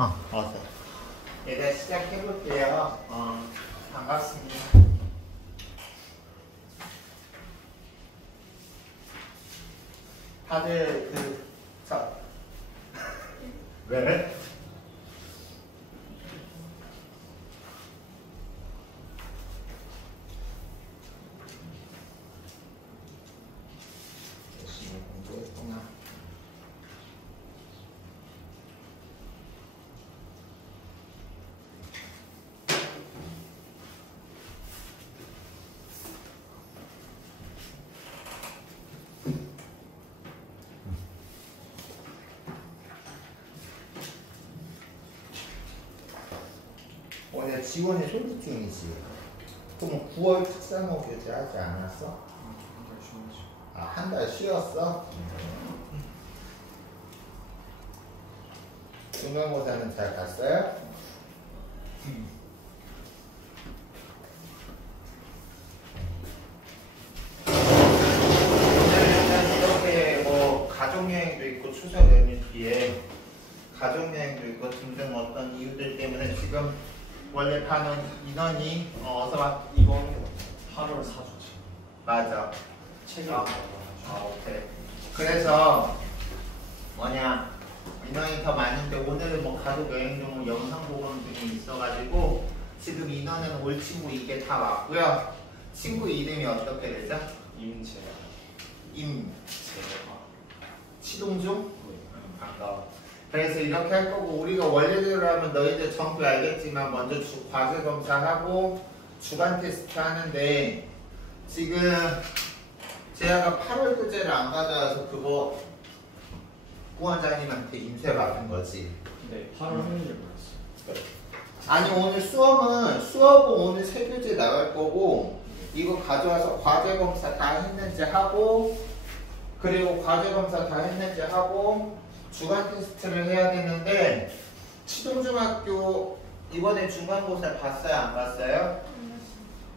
어서. 일단 시작해볼게요. 반갑습니다. 다들 왜? 열심히 공부했구나. 오늘 지원이 소집 중이지. 그럼 9월 특산호 교재하지 않았어? 한 달 쉬었어? 중간고사는 잘 갔어요? 오늘은 이렇게 뭐 가족여행도 있고 추석 연휴 뒤에 가족여행도 있고 등등 어떤 이유들 때문에 지금 원래 반원 인원이 어서 와 이번 8월 4주지. 맞아. 책을 오케이. 그래서 뭐냐 인원이 더 많은데 오늘은 뭐 가족 여행 중 영상 보건 등이 있어가지고 지금 인원은 올 친구 이게 다 왔고요. 친구 이름이 어떻게 되죠? 임채. 임채. 치동중? 반가워. 그래서 이렇게 할 거고 우리가 원래대로 하면 너희들 정도 알겠지만 먼저 과제 검사하고 주간 테스트 하는데 지금 제아가 8월 교재를 안 가져와서 그거 부원장님한테 임세 받은 거지. 네, 8월 평일에 보냈어요. 아니 오늘 수업은 오늘 새 교재 나갈 거고 이거 가져와서 과제 검사 다 했는지 하고 그리고 과제 검사 다 했는지 하고 주간 테스트를 해야 되는데 치동중학교 이번에 중간고사 봤어요? 안 봤어요?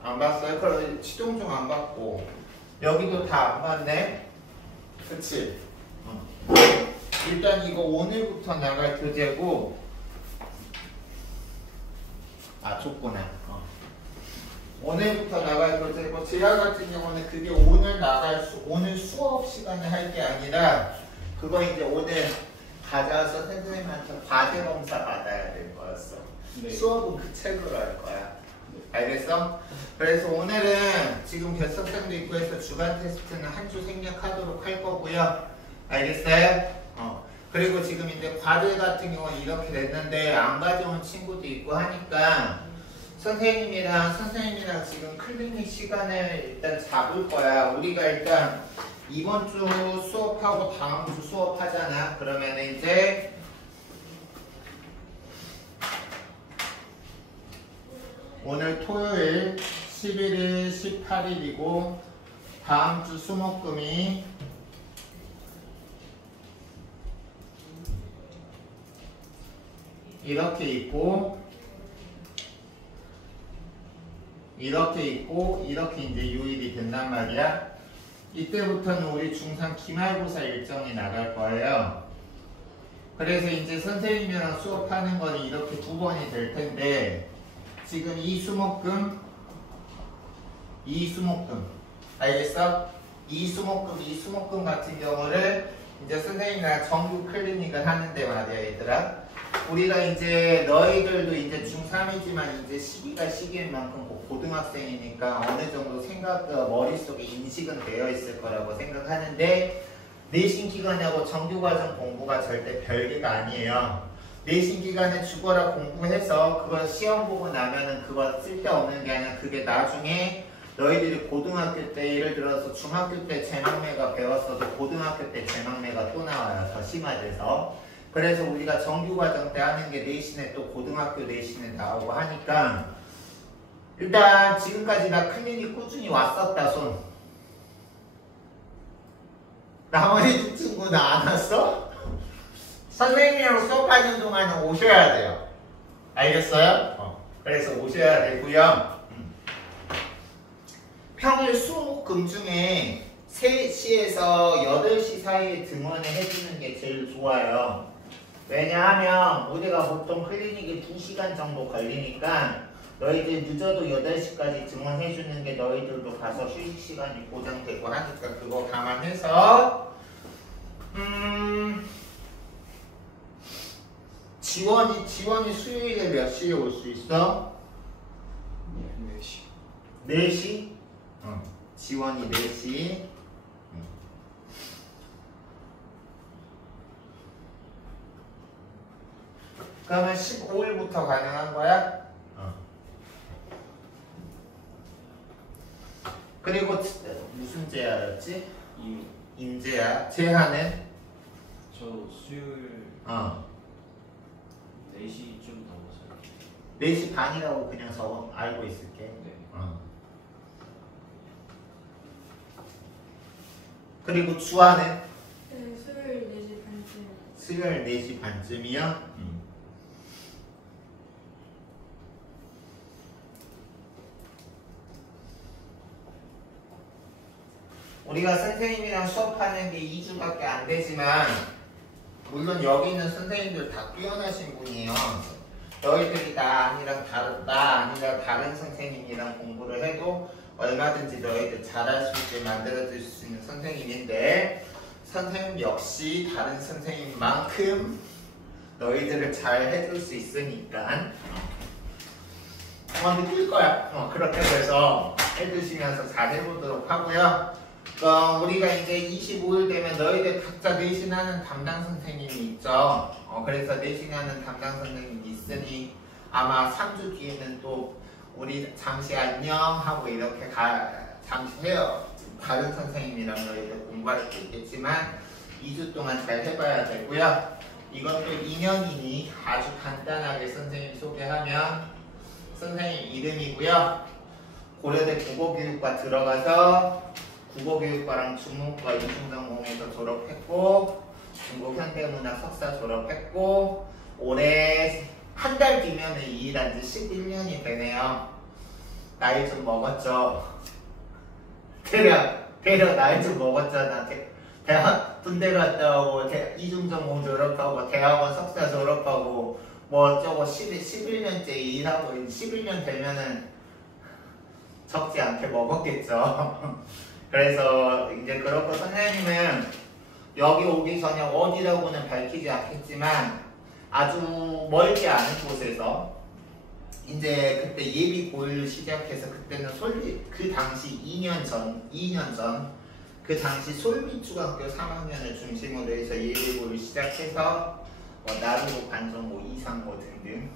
안 봤어요? 그럼 치동중 안 봤고 여기도 다 안 봤네? 그치? 일단 이거 오늘부터 나갈 교재고 줬구나. 오늘부터 나갈 교재고 제가 같은 경우는 그게 오늘 수업 시간에 할 게 아니라 그거 이제 오늘 가져와서 선생님한테 과제 검사 받아야 될 거였어. 네. 수업은 그 책으로 할 거야. 알겠어? 그래서 오늘은 지금 결석장도 있고 해서 주간 테스트는 한 주 생략하도록 할 거고요. 알겠어요? 그리고 지금 이제 과제 같은 경우는 이렇게 됐는데 안 가져온 친구도 있고 하니까 선생님이랑 지금 클리닉 시간을 일단 잡을 거야. 우리가 일단 이번 주 수업하고 다음 주 수업하잖아. 그러면 이제 오늘 토요일 11일, 18일이고 다음 주 수목금이 이렇게 있고 이렇게 이제 요일이 된단 말이야. 이때부터는 우리 중3 기말고사 일정이 나갈 거예요. 그래서 이제 선생님이랑 수업하는 건 이렇게 두 번이 될 텐데 지금 이 수목금 알겠어? 이 수목금 같은 경우를 이제 선생님이랑 정규 클리닉을 하는데 말이야 얘들아. 우리가 이제 너희들도 이제 중3이지만 이제 시기인 만큼 고등학생이니까 어느 정도 머릿속에 인식은 되어 있을 거라고 생각하는데 내신 기간하고 정규 과정 공부가 절대 별개가 아니에요. 내신 기간에 죽어라 공부해서 그걸 시험 보고 나면은 그거 쓸데없는 게 아니라 그게 나중에 너희들이 고등학교 때 예를 들어서 중학교 때 제망매가 배웠어도 고등학교 때 제망매가 또 나와요. 더 심화돼서. 그래서 우리가 정규과정 때 하는 게 내신에 또 고등학교 내신에 나오고 하니까 일단 지금까지 나 클리닉 꾸준히 왔었다 손. 나머지 두 친구는 안 왔어? 선생님이랑 수업하는 동안은 오셔야 돼요. 알겠어요? 그래서 오셔야 되고요. 평일 수목금 중에 3시에서 8시 사이에 등원을 해주는 게 제일 좋아요. 왜냐하면 우리가 보통 클리닉이 2시간 정도 걸리니까 너희들 늦어도 8시까지 증원해주는 게 너희들도 가서 휴식 시간이 보장되고 하니까 그거 감안해서 지원이 수요일에 몇 시에 올 수 있어? 4시. 4시? 지원이 4시. 그러면 15일부터 가능한 거야? 그리고 무슨 제야였지? 임제야. 제한은? 저 수요일 4시쯤 넘어서요. 4시 반이라고 그냥 적어 알고 있을게. 네. 그리고 주안은? 네, 수요일 4시 반쯤. 수요일 4시 반쯤이요? 우리가 선생님이랑 수업하는 게 2주밖에 안 되지만 물론 여기 있는 선생님들 다 뛰어나신 분이에요. 너희들이 나 아니라 다른 선생님이랑 공부를 해도 얼마든지 너희들 잘할 수 있게 만들어줄 수 있는 선생님인데 선생님 역시 다른 선생님만큼 너희들을 잘 해줄 수 있으니까 느낄 거야. 그렇게 해서 해주시면서 잘 해보도록 하고요. 우리가 이제 25일 되면 너희들 각자 내신하는 담당 선생님이 있죠. 그래서 내신하는 담당 선생님이 있으니 아마 3주 뒤에는 또 우리 잠시 안녕 하고 이렇게 잠시 해요. 다른 선생님이랑 너희들 공부할 수 있겠지만 2주 동안 잘 해봐야 되고요. 이것도 2년이니 아주 간단하게 선생님 소개하면 선생님 이름이고요. 고려대 국어교육과 들어가서 국어교육과랑 중문과 이중전공에서 졸업했고 중국 현대문학 석사 졸업했고 올해 한 달 뒤면은 이 일한 지 11년이 되네요. 나이 좀 먹었죠. 대략 나이 좀 먹었잖아. 대학 군대 갔다 오고 이중전공 졸업하고 대학원 석사 졸업하고 뭐 어쩌고 11년째 일하고 11년 되면은 적지 않게 먹었겠죠. 그래서 이제 그렇고 선생님은 여기 오기 전에 어디라고는 밝히지 않겠지만 아주 멀지 않은 곳에서 이제 그때 예비 고일을 시작해서 그때는 그 당시 2년 전 그 당시 솔빛중학교 3학년을 중심으로 해서 예비 고일 시작해서 나루고 반정고 이상고 등등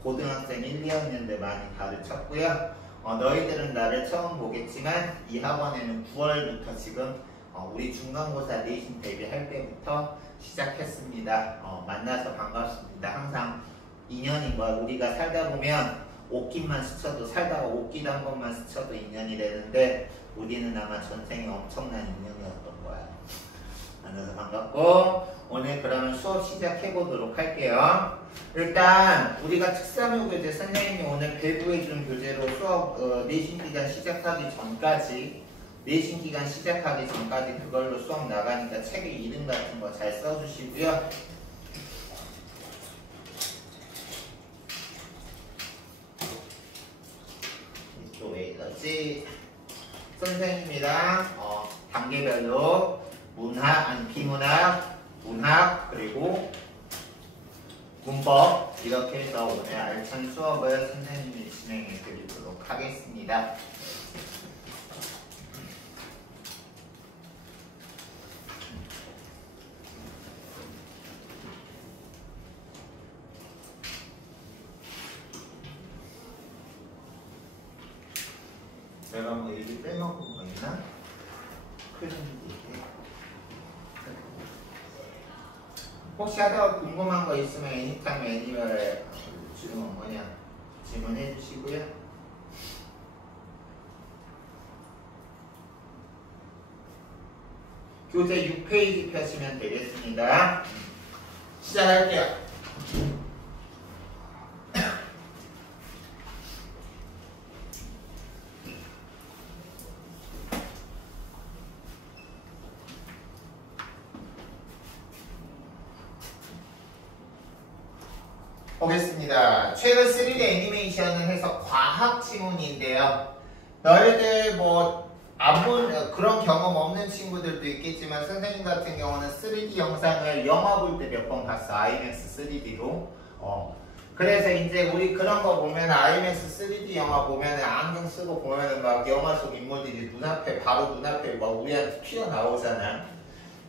고등학생 1, 2학년 때 많이 가르쳤고요. 너희들은 나를 처음 보겠지만 이 학원에는 9월부터 지금 우리 중간고사 내신 대비할 때부터 시작했습니다. 만나서 반갑습니다. 항상 인연인 거야. 우리가 살다 보면 옷깃만 스쳐도 살다가 옷깃 한 번만 스쳐도 인연이 되는데 우리는 아마 전생에 엄청난 인연이었던 거야. 만나서 반갑고 오늘 그러면 수업 시작해 보도록 할게요. 일단 우리가 특사묘 교재 선생님이 오늘 배부해준 교재로 수업 내신 기간 시작하기 전까지 그걸로 수업 나가니까 책의 이름 같은 거 잘 써주시고요. 또 왜 이러지? 선생님이랑 단계별로 비문학, 문학 그리고 문법 이렇게 해서 오늘 알찬 수업을 선생님이 진행해 드리도록 하겠습니다. 내가 뭐 얘기 빼먹은 거 있나? 혹시 하다가 궁금한 거 있으면 애니타임 애니멀에 질문해 주시고요. 교재 6페이지 펴시면 되겠습니다. 시작할게요. 보겠습니다. 최근 3D 애니메이션을 해서 과학 지문인데요. 너희들 뭐 안 본 그런 경험 없는 친구들도 있겠지만 선생님 같은 경우는 3D 영상을 영화 볼 때 몇 번 봤어. IMAX 3D로. 그래서 이제 우리 그런 거 보면 IMAX 3D 영화 보면은 안경 쓰고 보면은 막 영화 속 인물들이 눈앞에 바로 눈앞에 막 우리한테 튀어나오잖아.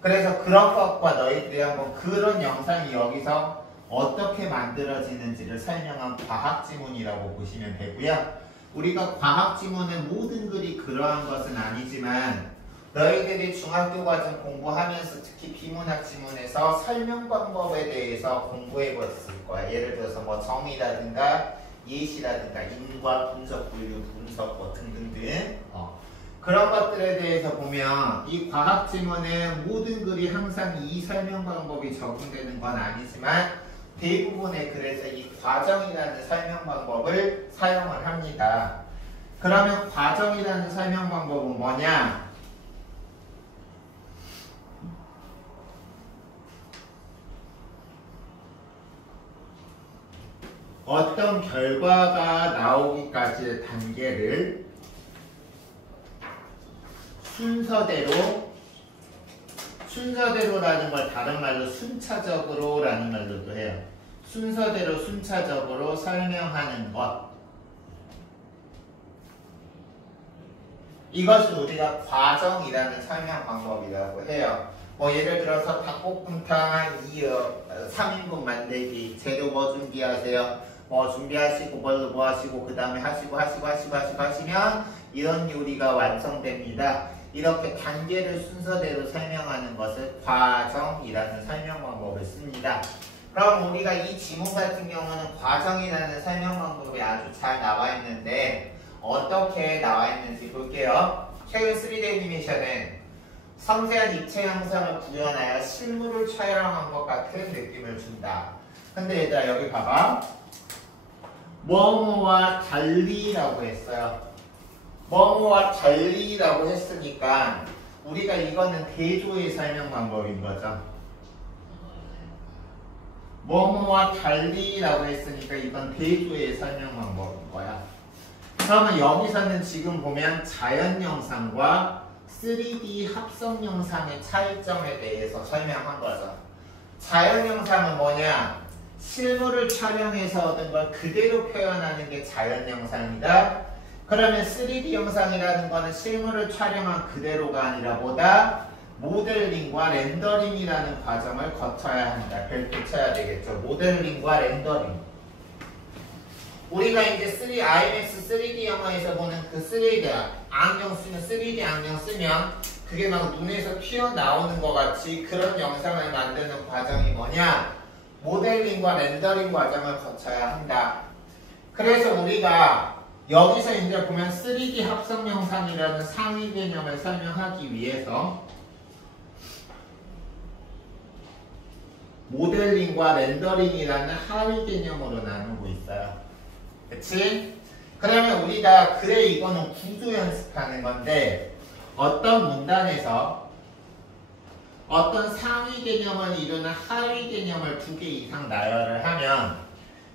그래서 그런 것과 너희들이 한번 그런 영상이 여기서 어떻게 만들어지는지를 설명한 과학 지문이라고 보시면 되고요. 우리가 과학 지문의 모든 글이 그러한 것은 아니지만 너희들이 중학교 과정 공부하면서 특히 비문학 지문에서 설명 방법에 대해서 공부해 봤을 거야. 예를 들어서 뭐 정의라든가 예시라든가 인과 분석 분류 분석 뭐 등등등 그런 것들에 대해서 보면 이 과학 지문의 모든 글이 항상 이 설명 방법이 적용되는 건 아니지만 대부분의 글에서 이 과정이라는 설명 방법을 사용을 합니다. 그러면 과정이라는 설명 방법은 뭐냐? 어떤 결과가 나오기까지의 단계를 순서대로라는 걸 다른 말로 순차적으로라는 말로도 해요. 순서대로 순차적으로 설명하는 것. 이것을 우리가 과정이라는 설명 방법이라고 해요. 뭐 예를 들어서 닭볶음탕 3인분 만들기. 재료 뭐 준비하세요? 뭐 준비하시고 뭐 하시고 그 다음에 하시면 이런 요리가 완성됩니다. 이렇게 단계를 순서대로 설명하는 것을 과정이라는 설명 방법을 씁니다. 그럼 우리가 이 지문 같은 경우는 과정이라는 설명 방법이 아주 잘 나와 있는데 어떻게 나와 있는지 볼게요. 최근 3D 애니메이션은 섬세한 입체 형상을 구현하여 실물을 촬영한 것 같은 느낌을 준다. 근데 얘들아 여기 봐봐. 뭐뭐와 달리라고 했어요. 뭐뭐와 달리라고 했으니까 우리가 이거는 대조의 설명 방법인 거죠. 뭐뭐와 달리라고 했으니까 이건 대조의 설명 방법인 거야. 그러면 여기서는 지금 보면 자연 영상과 3D 합성 영상의 차이점에 대해서 설명한 거죠. 자연 영상은 뭐냐? 실물을 촬영해서 얻은 걸 그대로 표현하는 게 자연 영상이다. 그러면 3D 영상이라는 거는 실물을 촬영한 그대로가 아니라 뭐다? 모델링과 렌더링이라는 과정을 거쳐야 한다. 별표 쳐야 되겠죠. 모델링과 렌더링. 우리가 이제 IMAX 3D 영화에서 보는 그 3D 안경 쓰면 3D 안경 쓰면 그게 막 눈에서 튀어나오는 것 같이 그런 영상을 만드는 과정이 뭐냐? 모델링과 렌더링 과정을 거쳐야 한다. 그래서 우리가 여기서 이제 보면 3D 합성 영상이라는 상위 개념을 설명하기 위해서 모델링과 렌더링이라는 하위 개념으로 나누고 있어요. 그치? 그러면 우리가 그래 이거는 구조 연습하는 건데 어떤 문단에서 어떤 상위 개념을 이루는 하위 개념을 2개 이상 나열을 하면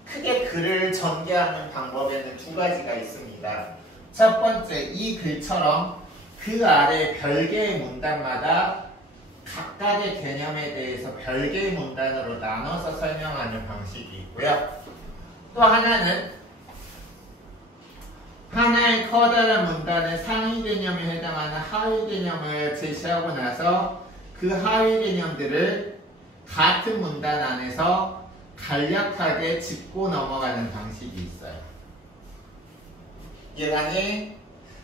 크게 글을 전개하는 방법에는 2가지가 있습니다. 첫 번째, 이 글처럼 그 아래 별개의 문단마다 각각의 개념에 대해서 별개의 문단으로 나눠서 설명하는 방식이 있고요. 또 하나는 하나의 커다란 문단의 상위 개념에 해당하는 하위 개념을 제시하고 나서 그 하위 개념들을 같은 문단 안에서 간략하게 짚고 넘어가는 방식이 있어요. 이해가니?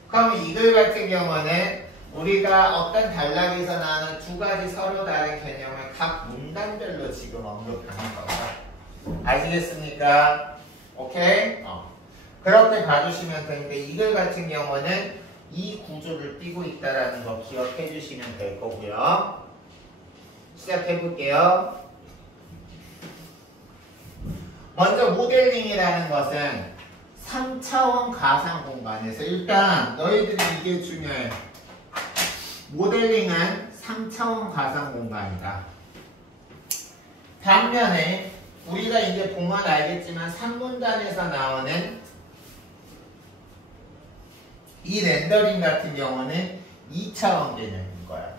그럼 이 글 같은 경우는 우리가 어떤 단락에서 나오는 2가지 서로 다른 개념을 각 문단별로 지금 언급하는 겁니다. 아시겠습니까? 오케이? 그렇게 봐주시면 되는데 이 글 같은 경우는 이 구조를 띄고 있다는 거 기억해 주시면 될 거고요. 시작해 볼게요. 먼저 모델링이라는 것은 3차원 가상 공간에서 일단 너희들이 이게 중요해. 모델링은 3차원 가상 공간이다. 반면에 우리가 이제 보면 알겠지만 산문단에서 나오는 이 렌더링 같은 경우는 2차원 개념인 거야.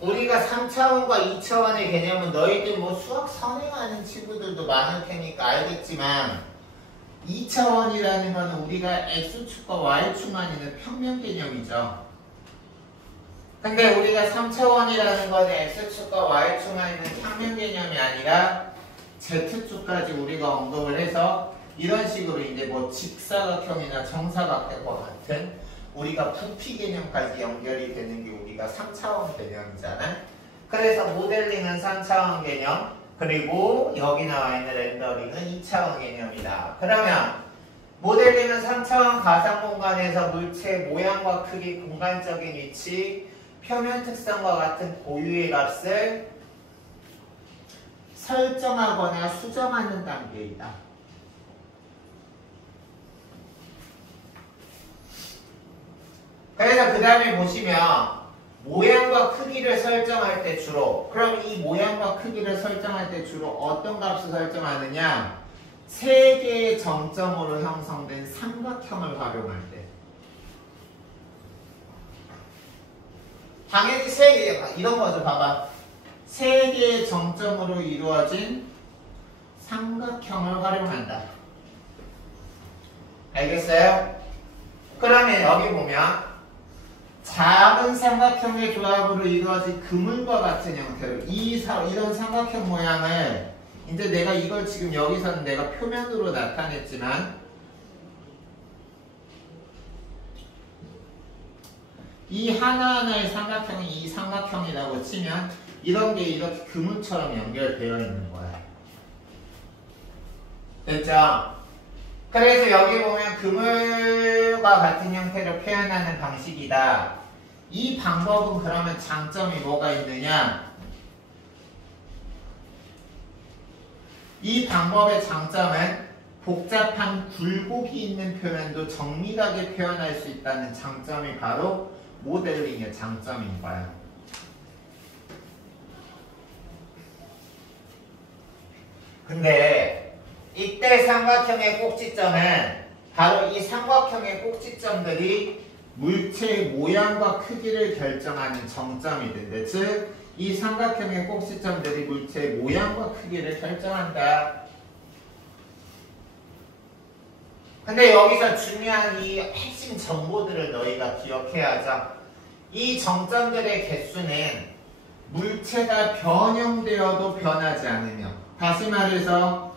우리가 3차원과 2차원의 개념은 너희들 뭐 수학 선행하는 친구들도 많을 테니까 알겠지만 2차원이라는 건 우리가 X축과 Y축만 있는 평면 개념이죠. 근데 우리가 3차원이라는 건 X축과 Y축만 있는 평면 개념이 아니라 Z축까지 우리가 언급을 해서 이런 식으로 이제 뭐 직사각형이나 정사각형과 같은 우리가 부피 개념까지 연결이 되는 게 우리가 3차원 개념이잖아. 그래서 모델링은 3차원 개념, 그리고 여기 나와 있는 렌더링은 2차원 개념이다. 그러면 모델링은 3차원 가상 공간에서 물체의 모양과 크기, 공간적인 위치, 표면 특성과 같은 고유의 값을 설정하거나 수정하는 단계이다. 그래서 그 다음에 보시면 모양과 크기를 설정할 때 주로, 그럼 이 모양과 크기를 설정할 때 주로 어떤 값을 설정하느냐? 세 개의 정점으로 형성된 삼각형을 활용할 때. 당연히 세 개, 이런 거죠. 봐봐. 세 개의 정점으로 이루어진 삼각형을 활용한다. 알겠어요? 그러면 여기 보면 작은 삼각형의 조합으로 이루어진 그물과 같은 형태로 이런 삼각형 모양을 이제 내가 이걸 지금 여기서는 내가 표면으로 나타냈지만 이 하나하나의 삼각형이 이 삼각형이라고 치면 이런 게 이렇게 그물처럼 연결되어 있는 거야. 됐죠? 그래서 여기 보면 그물과 같은 형태로 표현하는 방식이다. 이 방법은 그러면 장점이 뭐가 있느냐? 이 방법의 장점은 복잡한 굴곡이 있는 표현도 정밀하게 표현할 수 있다는 장점이 바로 모델링의 장점인 거야. 근데 이때 삼각형의 꼭지점은 바로 이 삼각형의 꼭지점들이 물체의 모양과 크기를 결정하는 정점이 된대. 즉, 이 삼각형의 꼭지점들이 물체의 모양과 크기를 결정한다. 근데 여기서 중요한 이 핵심 정보들을 너희가 기억해야죠. 이 정점들의 개수는 물체가 변형되어도 변하지 않으며, 다시 말해서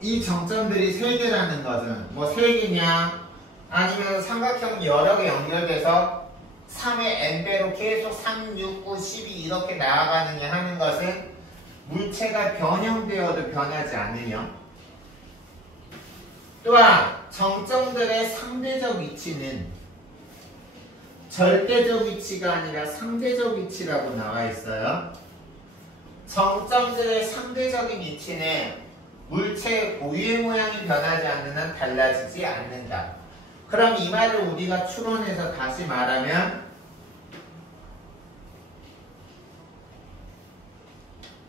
이 정점들이 세 개라는 것은 뭐 세 개냐, 아니면 삼각형이 여러 개 연결돼서 3의 n배로 계속 3, 6, 9, 12 이렇게 나아가느냐 하는 것은 물체가 변형되어도 변하지 않으며, 또한 정점들의 상대적 위치는 절대적 위치가 아니라 상대적 위치라고 나와 있어요. 정점들의 상대적인 위치는 물체의 고유의 모양이 변하지 않는 한 달라지지 않는다. 그럼 이 말을 우리가 추론해서 다시 말하면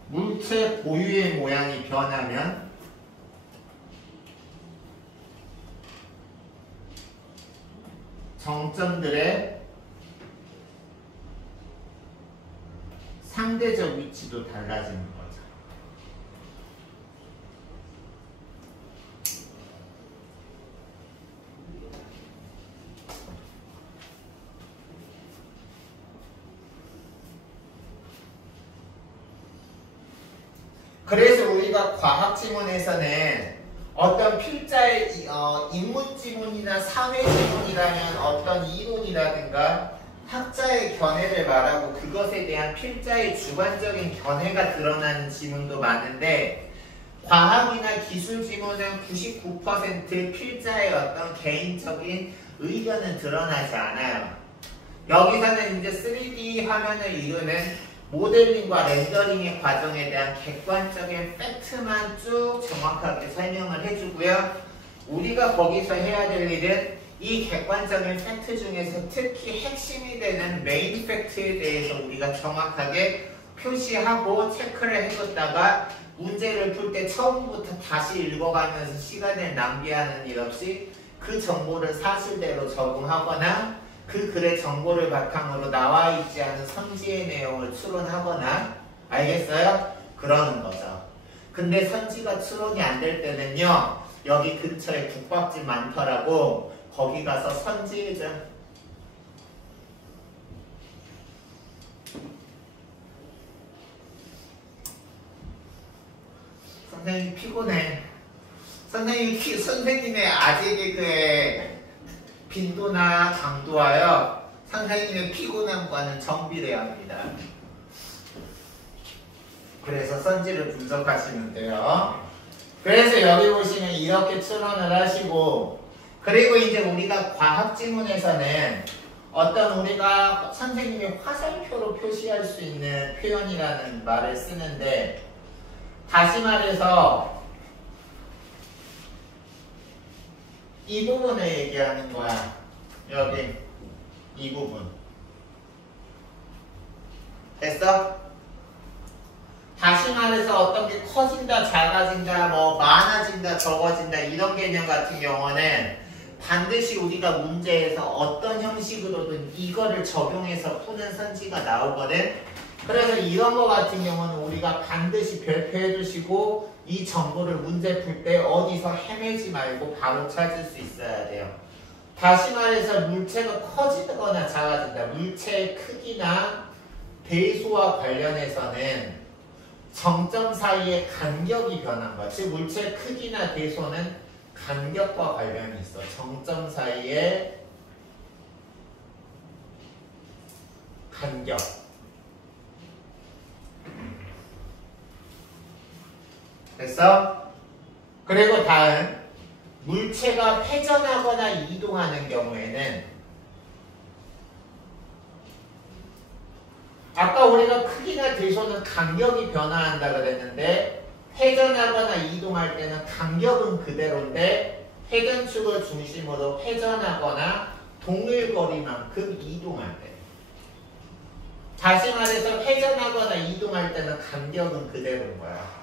물체 고유의 모양이 변하면 정점들의 상대적 위치도 달라지는 거죠. 그래서 우리가 과학 지문에서는 어떤 필자의 인문 지문이나 사회 지문이라면 어떤 이론이라든가 학자의 견해를 말하고 그것에 대한 필자의 주관적인 견해가 드러나는 지문도 많은데, 과학이나 기술 지문은 99% 필자의 어떤 개인적인 의견은 드러나지 않아요. 여기서는 이제 3D 화면을 이루는 모델링과 렌더링의 과정에 대한 객관적인 팩트만 쭉 정확하게 설명을 해주고요. 우리가 거기서 해야 될 일은 이 객관적인 팩트 중에서 특히 핵심이 되는 메인 팩트에 대해서 우리가 정확하게 표시하고 체크를 해줬다가 문제를 풀 때 처음부터 다시 읽어가면서 시간을 낭비하는 일 없이 그 정보를 사실대로 적응하거나 그 글의 정보를 바탕으로 나와 있지 않은 선지의 내용을 추론하거나 알겠어요? 그러는 거죠. 근데 선지가 추론이 안 될 때는요. 여기 근처에 국밥집 많더라고. 거기 가서 선지해줘. 선생님 피곤해. 선생님의 아재 개그의 빈도나 강도하여 선생님의 피곤함과는 정비례합니다. 그래서 선지를 분석하시면 돼요. 그래서 여기 보시면 이렇게 추론을 하시고, 그리고 이제 우리가 과학 지문에서는 어떤 우리가 선생님이 화살표로 표시할 수 있는 표현이라는 말을 쓰는데, 다시 말해서 이 부분을 얘기하는 거야. 여기 이 부분. 됐어? 다시 말해서 어떤 게 커진다, 작아진다, 뭐 많아진다, 적어진다 이런 개념 같은 경우는 반드시 우리가 문제에서 어떤 형식으로든 이거를 적용해서 푸는 선지가 나오거든. 그래서 이런 거 같은 경우는 우리가 반드시 별표해 두시고 이 정보를 문제 풀 때 어디서 헤매지 말고 바로 찾을 수 있어야 돼요. 다시 말해서 물체가 커지거나 작아진다. 물체의 크기나 배수와 관련해서는 정점 사이의 간격이 변한 거야. 즉 물체의 크기나 배수는 간격과 관련이 있어. 정점 사이의 간격. 됐어? 그리고 다음 물체가 회전하거나 이동하는 경우에는 아까 우리가 크기나 대소는 간격이 변화한다 그랬는데 회전하거나 이동할 때는 간격은 그대로인데 회전축을 중심으로 회전하거나 동일거리만큼 이동할 때, 다시 말해서 회전하거나 이동할 때는 간격은 그대로인 거야.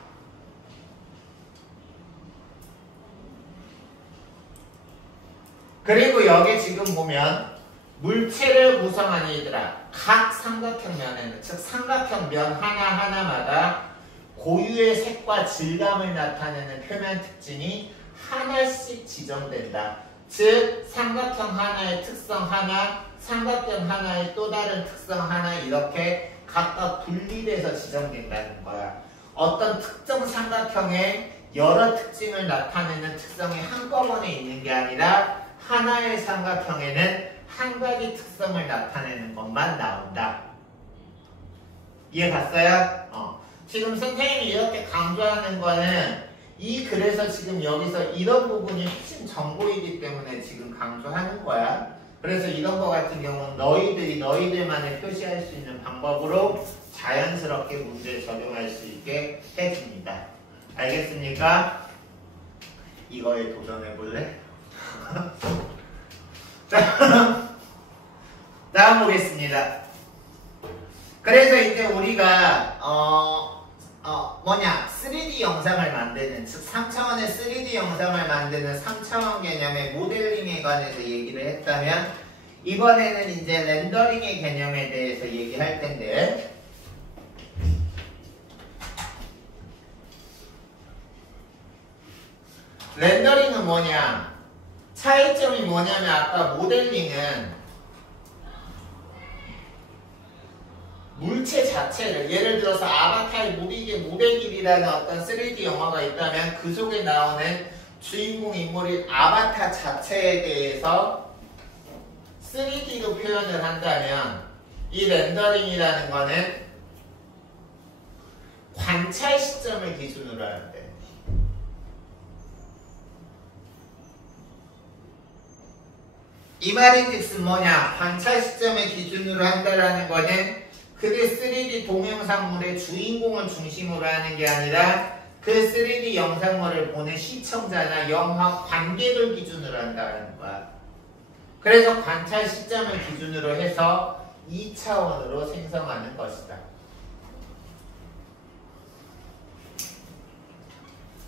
그리고 여기 지금 보면 물체를 구성하는 얘들아, 각 삼각형 면에는, 즉 삼각형 면 하나하나마다 고유의 색과 질감을 나타내는 표면 특징이 하나씩 지정된다. 즉 삼각형 하나의 특성 하나, 삼각형 하나의 또 다른 특성 하나, 이렇게 각각 분리돼서 지정된다는 거야. 어떤 특정 삼각형의 여러 특징을 나타내는 특성이 한꺼번에 있는 게 아니라 하나의 삼각형에는 한 가지 특성을 나타내는 것만 나온다. 이해 갔어요? 지금 선생님이 이렇게 강조하는 거는 이 글에서 지금 여기서 이런 부분이 핵심 정보이기 때문에 지금 강조하는 거야. 그래서 이런 거 같은 경우는 너희들이 너희들만의 표시할 수 있는 방법으로 자연스럽게 문제에 적용할 수 있게 해줍니다. 알겠습니까? 이거에 도전해 볼래? 자, 다음 보겠습니다. 그래서 이제 우리가 3D 영상을 만드는, 즉 3차원의 3D 영상을 만드는 3차원 개념의 모델링에 관해서 얘기를 했다면, 이번에는 이제 렌더링의 개념에 대해서 얘기할 텐데, 렌더링은 뭐냐? 차이점이 뭐냐면 아까 모델링은 물체 자체를, 예를 들어서 아바타의 무비게 모델길이라는 어떤 3D 영화가 있다면 그 속에 나오는 주인공 인물인 아바타 자체에 대해서 3D로 표현을 한다면 이 렌더링이라는 거는 관찰 시점을 기준으로 하는데, 이 말인즉슨 뭐냐? 관찰 시점을 기준으로 한다라는 거는 그게 3D 동영상물의 주인공을 중심으로 하는 게 아니라 그 3D 영상물을 보는 시청자나 영화 관객을 기준으로 한다는 거야. 그래서 관찰 시점을 기준으로 해서 2차원으로 생성하는 것이다.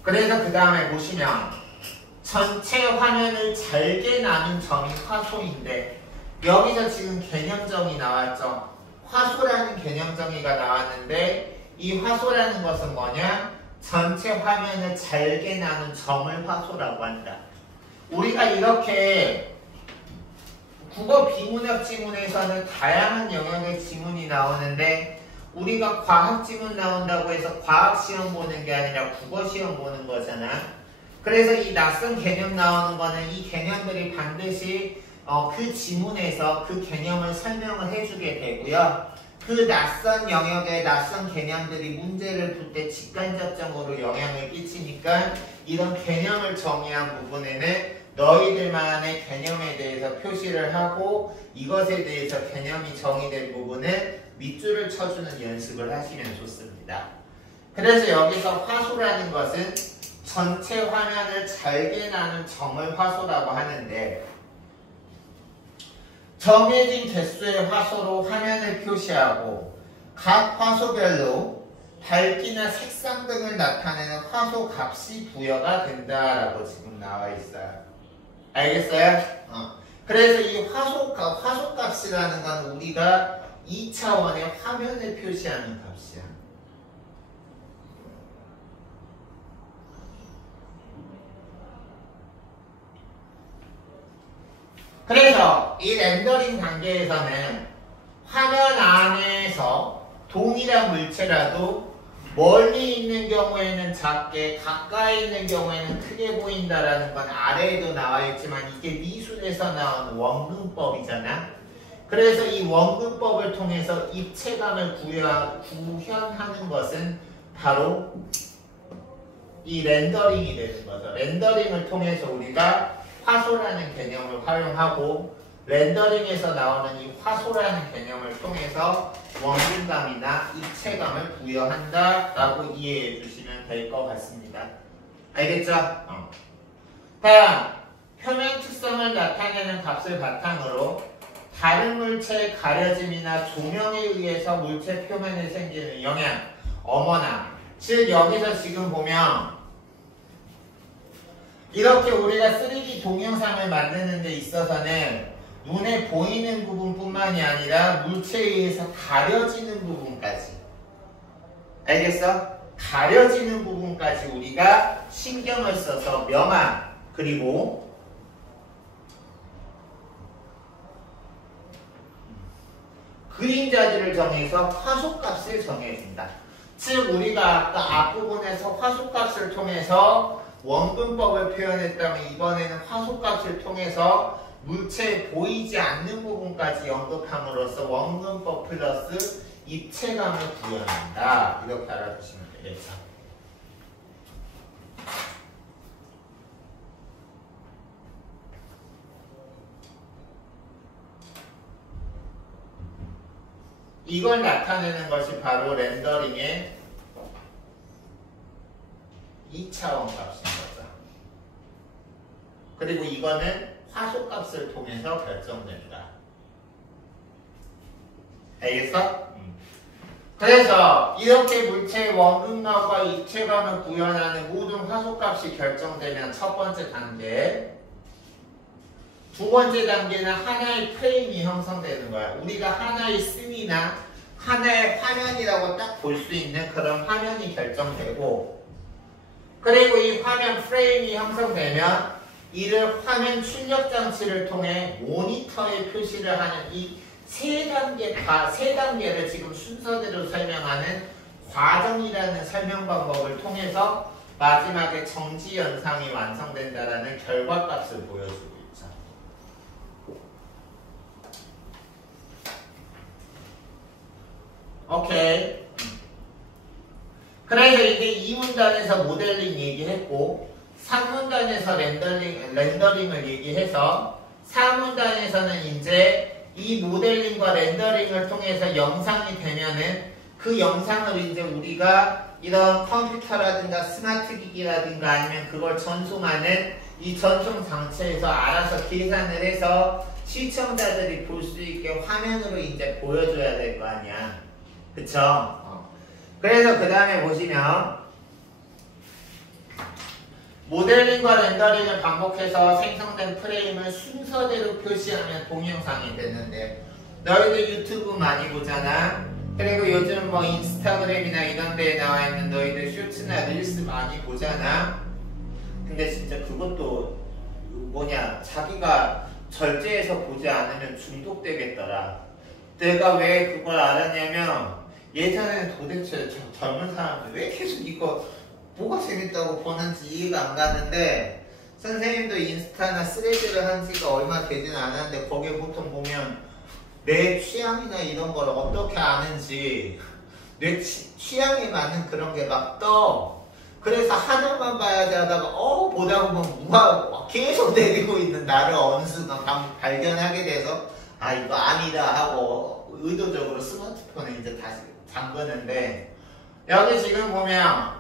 그래서 그 다음에 보시면 전체 화면을 잘게 나눈 점이 화소인데 여기서 지금 개념정의 나왔죠. 화소라는 개념정의가 나왔는데 이 화소라는 것은 뭐냐? 전체 화면을 잘게 나눈 점을 화소라고 한다. 우리가 이렇게 국어 비문학 지문에서는 다양한 영역의 지문이 나오는데 우리가 과학 지문 나온다고 해서 과학 시험 보는 게 아니라 국어 시험 보는 거잖아. 그래서 이 낯선 개념 나오는 거는 이 개념들이 반드시 그 지문에서 그 개념을 설명을 해주게 되고요. 그 낯선 영역의 낯선 개념들이 문제를 풀 때 직간접적으로 영향을 끼치니까 이런 개념을 정의한 부분에는 너희들만의 개념에 대해서 표시를 하고 이것에 대해서 개념이 정의된 부분은 밑줄을 쳐주는 연습을 하시면 좋습니다. 그래서 여기서 화소라는 것은 전체 화면을 잘게 나눈 점을 화소라고 하는데 정해진 개수의 화소로 화면을 표시하고 각 화소별로 밝기나 색상 등을 나타내는 화소 값이 부여가 된다라고 지금 나와 있어요. 알겠어요? 그래서 이 화소 값이라는 건 우리가 2차원의 화면을 표시하는 값이야. 그래서 이 렌더링 단계에서는 화면 안에서 동일한 물체라도 멀리 있는 경우에는 작게, 가까이 있는 경우에는 크게 보인다라는 건 아래에도 나와 있지만 이게 미술에서 나온 원근법이잖아. 그래서 이 원근법을 통해서 입체감을 구현하는 것은 바로 이 렌더링이 되는 거죠. 렌더링을 통해서 우리가 화소라는 개념을 활용하고 렌더링에서 나오는 이 화소라는 개념을 통해서 원근감이나 입체감을 부여한다 라고 이해해 주시면 될 것 같습니다. 알겠죠? 다음, 표면 특성을 나타내는 값을 바탕으로 다른 물체의 가려짐이나 조명에 의해서 물체 표면에 생기는 영향, 어머나. 즉 여기서 지금 보면 이렇게 우리가 3D 동영상을 만드는 데 있어서는 눈에 보이는 부분뿐만이 아니라 물체에 의해서 가려지는 부분까지, 알겠어? 가려지는 부분까지 우리가 신경을 써서 명암 그리고 그림자들을 정해서 화소값을 정해준다. 즉 우리가 아까 앞부분에서 화소값을 통해서 원근법을 표현했다면 이번에는 화소값을 통해서 물체에 보이지 않는 부분까지 언급함으로써 원근법 플러스 입체감을 부여한다. 이렇게 알아두시면 되겠죠. 이걸 나타내는 것이 바로 렌더링의 2차원 값인 거죠. 그리고 이거는 화소값을 통해서 결정된다. 알겠어? 그래서 이렇게 물체의 원근감과 입체감을 구현하는 모든 화소값이 결정되면 첫 번째 단계, 두 번째 단계는 하나의 프레임이 형성되는 거야. 우리가 하나의 씬이나 하나의 화면이라고 딱 볼 수 있는 그런 화면이 결정되고, 그리고 이 화면 프레임이 형성되면 이를 화면 출력 장치를 통해 모니터에 표시를 하는 이 세 단계를 지금 순서대로 설명하는 과정이라는 설명 방법을 통해서 마지막에 정지 현상이 완성된다라는 결과값을 보여주고 있죠. 오케이. 그래서 이제 2문단에서 모델링 얘기했고 3문단에서 렌더링을 얘기해서 4문단에서는 이제 이 모델링과 렌더링을 통해서 영상이 되면은 그 영상을 이제 우리가 이런 컴퓨터라든가 스마트 기기라든가 아니면 그걸 전송하는 이 전송 장치에서 알아서 계산을 해서 시청자들이 볼 수 있게 화면으로 이제 보여줘야 될 거 아니야. 그쵸? 그래서 그 다음에 보시면 모델링과 렌더링을 반복해서 생성된 프레임을 순서대로 표시하면 동영상이 되는데 너희들 유튜브 많이 보잖아. 그리고 요즘 뭐 인스타그램이나 이런 데에 나와 있는 너희들 쇼츠나 릴스 많이 보잖아. 근데 진짜 그것도 뭐냐, 자기가 절제해서 보지 않으면 중독되겠더라. 내가 왜 그걸 알았냐면 예전에는 도대체 젊은 사람들 왜 계속 이거 뭐가 재밌다고 보는지 이해가 안 가는데, 선생님도 인스타나 스레드를 한 지가 얼마 되진 않았는데 거기에 보통 보면 내 취향이나 이런 걸 어떻게 아는지 내 취향에 맞는 그런 게 막 떠. 그래서 하나만 봐야지 하다가 보다 보면 계속 내리고 있는 나를 어느 순간 발견하게 돼서 아 이거 아니다 하고 의도적으로 스마트폰에 이제 다시 잠그는데, 여기 지금 보면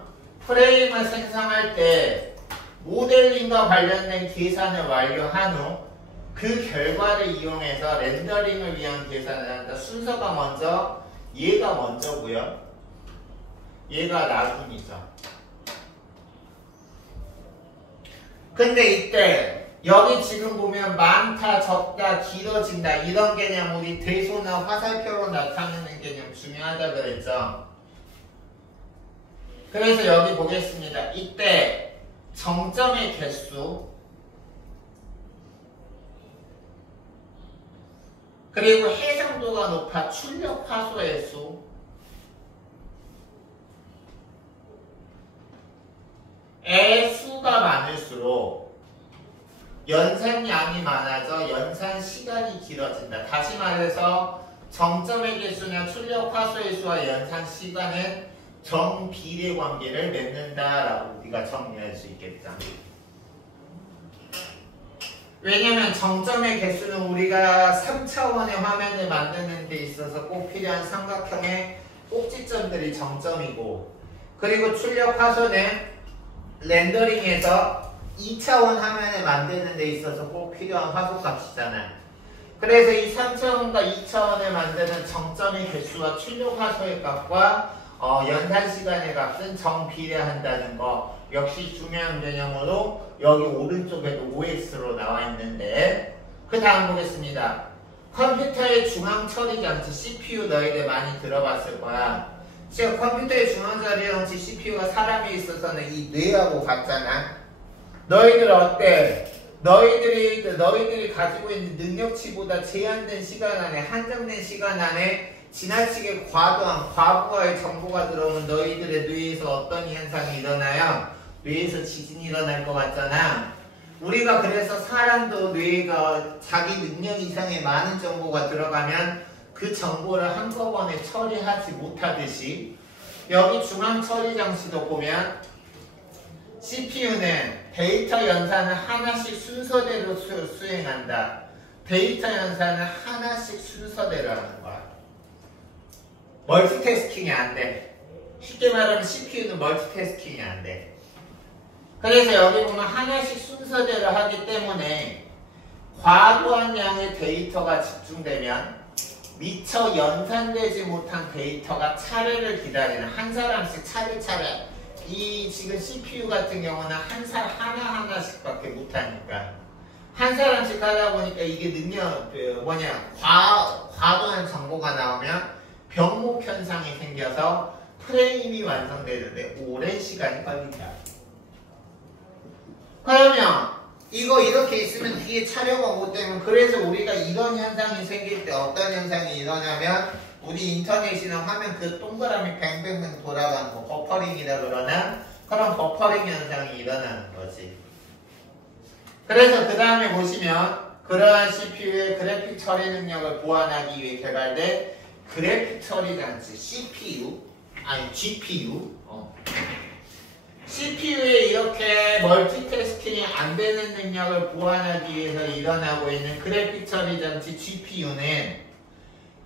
프레임을 생성할 때 모델링과 관련된 계산을 완료한 후 그 결과를 이용해서 렌더링을 위한 계산을 한다. 순서가 먼저, 얘가 먼저고요. 얘가 나중이죠. 근데 이때 여기 지금 보면 많다, 적다, 길어진다 이런 개념, 우리 대소나 화살표로 나타내는 개념 중요하다 그랬죠. 그래서 여기 보겠습니다. 이때 정점의 개수 그리고 해상도가 높아 출력 화소의 수, 의 수가 많을수록 연산량이 많아져 연산 시간이 길어진다. 다시 말해서 정점의 개수나 출력 화소의 수와 연산 시간은 정비례 관계를 맺는다라고 우리가 정리할 수 있겠죠. 왜냐면 정점의 개수는 우리가 3차원의 화면을 만드는 데 있어서 꼭 필요한 삼각형의 꼭지점들이 정점이고, 그리고 출력 화소는 렌더링에서 2차원 화면을 만드는 데 있어서 꼭 필요한 화소값이잖아요. 그래서 이 3차원과 2차원을 만드는 정점의 개수와 출력 화소의 값과 연산 시간의 값은 정비례한다는 거 역시 중요한 개념으로 여기 오른쪽에도 OS로 나와 있는데, 그 다음 보겠습니다. 컴퓨터의 중앙 처리 장치 CPU 너희들 많이 들어봤을 거야. 지금 컴퓨터의 중앙 처리 장치 CPU가 사람이 있어서는 이 뇌하고 같잖아. 너희들 어때? 너희들이 가지고 있는 능력치보다 제한된 시간 안에, 한정된 시간 안에 지나치게 과도한 과부하의 정보가 들어오면 너희들의 뇌에서 어떤 현상이 일어나요? 뇌에서 지진이 일어날 것 같잖아. 우리가 그래서 사람도 뇌가 자기 능력 이상의 많은 정보가 들어가면 그 정보를 한꺼번에 처리하지 못하듯이 여기 중앙 처리 장치도 보면 CPU는 데이터 연산을 하나씩 순서대로 수행한다. 데이터 연산을 하나씩 순서대로 하는 거야. 멀티태스킹이 안 돼. 쉽게 말하면 CPU는 멀티태스킹이 안 돼. 그래서 여기 보면 하나씩 순서대로 하기 때문에 과도한 양의 데이터가 집중되면 미처 연산되지 못한 데이터가 차례를 기다리는, 한 사람씩 차례차례, 이 지금 CPU 같은 경우는 한 사람 하나하나씩밖에 못하니까 한 사람씩 하다 보니까 이게 과도한 정보가 나오면 병목 현상이 생겨서 프레임이 완성되는데 오랜 시간이 걸린다. 그러면 이거 이렇게 있으면 뒤에 촬영가 못 되면, 그래서 우리가 이런 현상이 생길 때 어떤 현상이 일어나면 우리 인터넷이나 화면 그 동그라미 뱅뱅뱅 돌아가는 거 버퍼링이라 그러나 그런 버퍼링 현상이 일어나는 거지. 그래서 그 다음에 보시면 그러한 CPU의 그래픽 처리 능력을 보완하기 위해 개발된 그래픽 처리 장치 GPU CPU에 이렇게 멀티태스킹이 안 되는 능력을 보완하기 위해서 일어나고 있는 그래픽 처리 장치 GPU는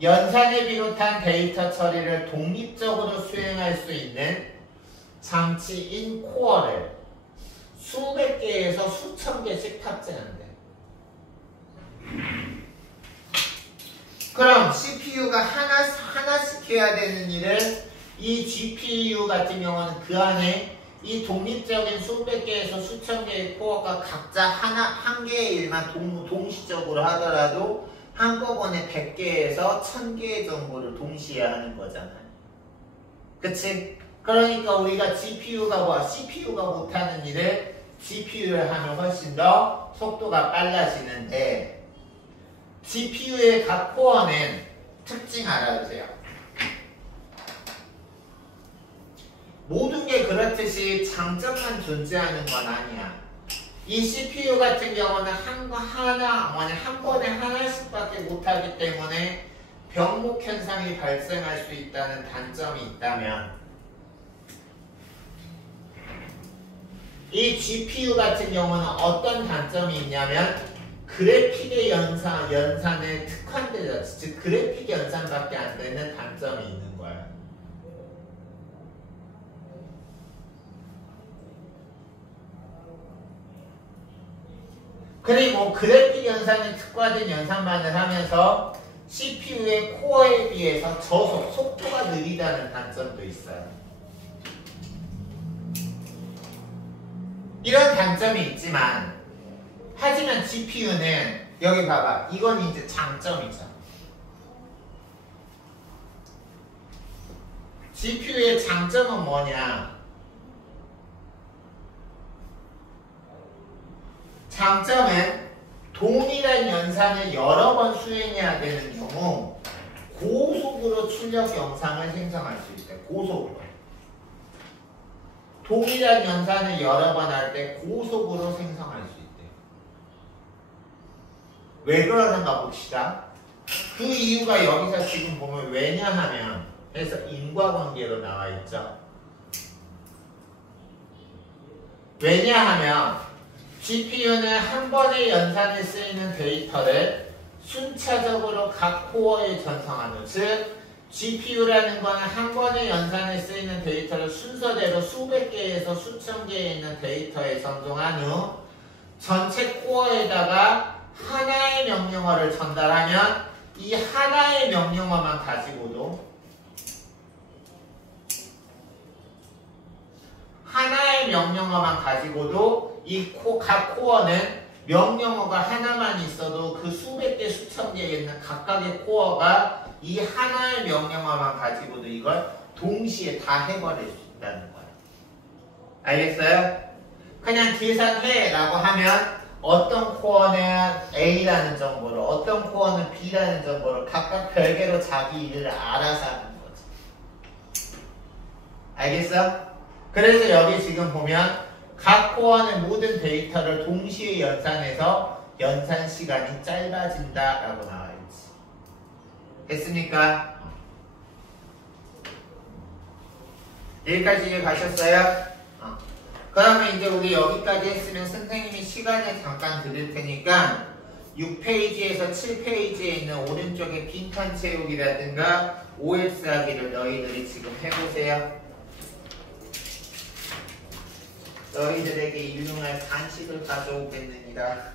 연산을 비롯한 데이터 처리를 독립적으로 수행할 수 있는 장치인 코어를 수백 개에서 수천 개씩 탑재한대. 그럼 CPU가 하나씩 해야 되는 일을 이 GPU 같은 경우는 그 안에 이 독립적인 수백 개에서 수천 개의 코어가 각자 한 개의 일만 동시적으로 하더라도 한꺼번에 100개에서 1000개의 정보를 동시에 하는 거잖아요. 그치? 그러니까 우리가 CPU가 못하는 일을 GPU를 하면 훨씬 더 속도가 빨라지는데 GPU의 각 코어는 특징 알아주세요. 모든 게 그렇듯이 장점만 존재하는 건 아니야. 이 CPU 같은 경우는 한 번에 하나씩밖에 못하기 때문에 병목 현상이 발생할 수 있다는 단점이 있다면 이 GPU 같은 경우는 어떤 단점이 있냐면 그래픽의 연산에 특화되어 즉 그래픽 연산밖에 안 되는 단점이 있는 거야. 그리고 그래픽 연산에 특화된 연산만을 하면서 CPU의 코어에 비해서 저속, 속도가 느리다는 단점도 있어요. 이런 단점이 있지만 하지만 GPU는 여기 봐봐. 이건 이제 장점이죠. GPU의 장점은 뭐냐? 장점은 동일한 연산을 여러 번 수행해야 되는 경우 고속으로 출력 영상을 생성할 수 있어요. 고속으로. 동일한 연산을 여러 번 할 때 고속으로 생성할 수 있대요. 왜 그러는가 봅시다. 그 이유가 여기서 지금 보면 왜냐하면 해서 인과관계로 나와 있죠. 왜냐하면 GPU는 한 번의 연산에 쓰이는 데이터를 순차적으로 각 코어에 전송하는 즉 GPU라는 거는 한 번의 연산에 쓰이는 데이터를 순서대로 수백 개에서 수천 개에 있는 데이터에 전송한 후 전체 코어에다가 하나의 명령어를 전달하면 이 하나의 명령어만 가지고도 이 각 코어는 명령어가 하나만 있어도 그 수백 개 수천 개에 있는 각각의 코어가 이 하나의 명령어만 가지고도 이걸 동시에 다 해버릴 수 있다는 거예요. 알겠어요? 그냥 계산해 라고 하면 어떤 코어는 A라는 정보를 어떤 코어는 B라는 정보를 각각 별개로 자기 일을 알아서 하는 거지. 알겠어? 그래서 여기 지금 보면 각 코어는 모든 데이터를 동시에 연산해서 연산 시간이 짧아진다 라고 나와 있지. 됐습니까? 여기까지 이해 가셨어요? 그러면 이제 우리 여기까지 했으면 선생님이 시간을 잠깐 드릴 테니까 6페이지에서 7페이지에 있는 오른쪽에 빈칸 채우기라든가 OS 하기를 너희들이 지금 해보세요. 너희들에게 유용할 간식을 가져오겠느니라.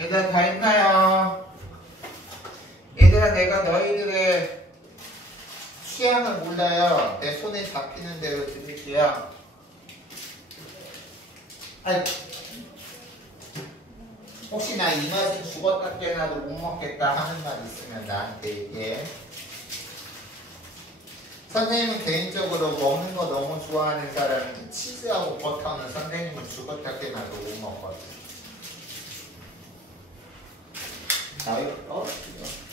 얘들아 다 했나요? 얘들아 내가 너희들의 먼저요. 내 손에 잡히는 대로 드릴게요. 아이고. 혹시 나 이 맛은 죽었다 깨나도 못 먹겠다 하는 말 있으면 나한테 얘기해. 선생님은 개인적으로 먹는 거 너무 좋아하는 사람은 치즈하고 버터는 선생님은 죽었다 깨나도 못 먹거든. 나 이거 떨어뜨려.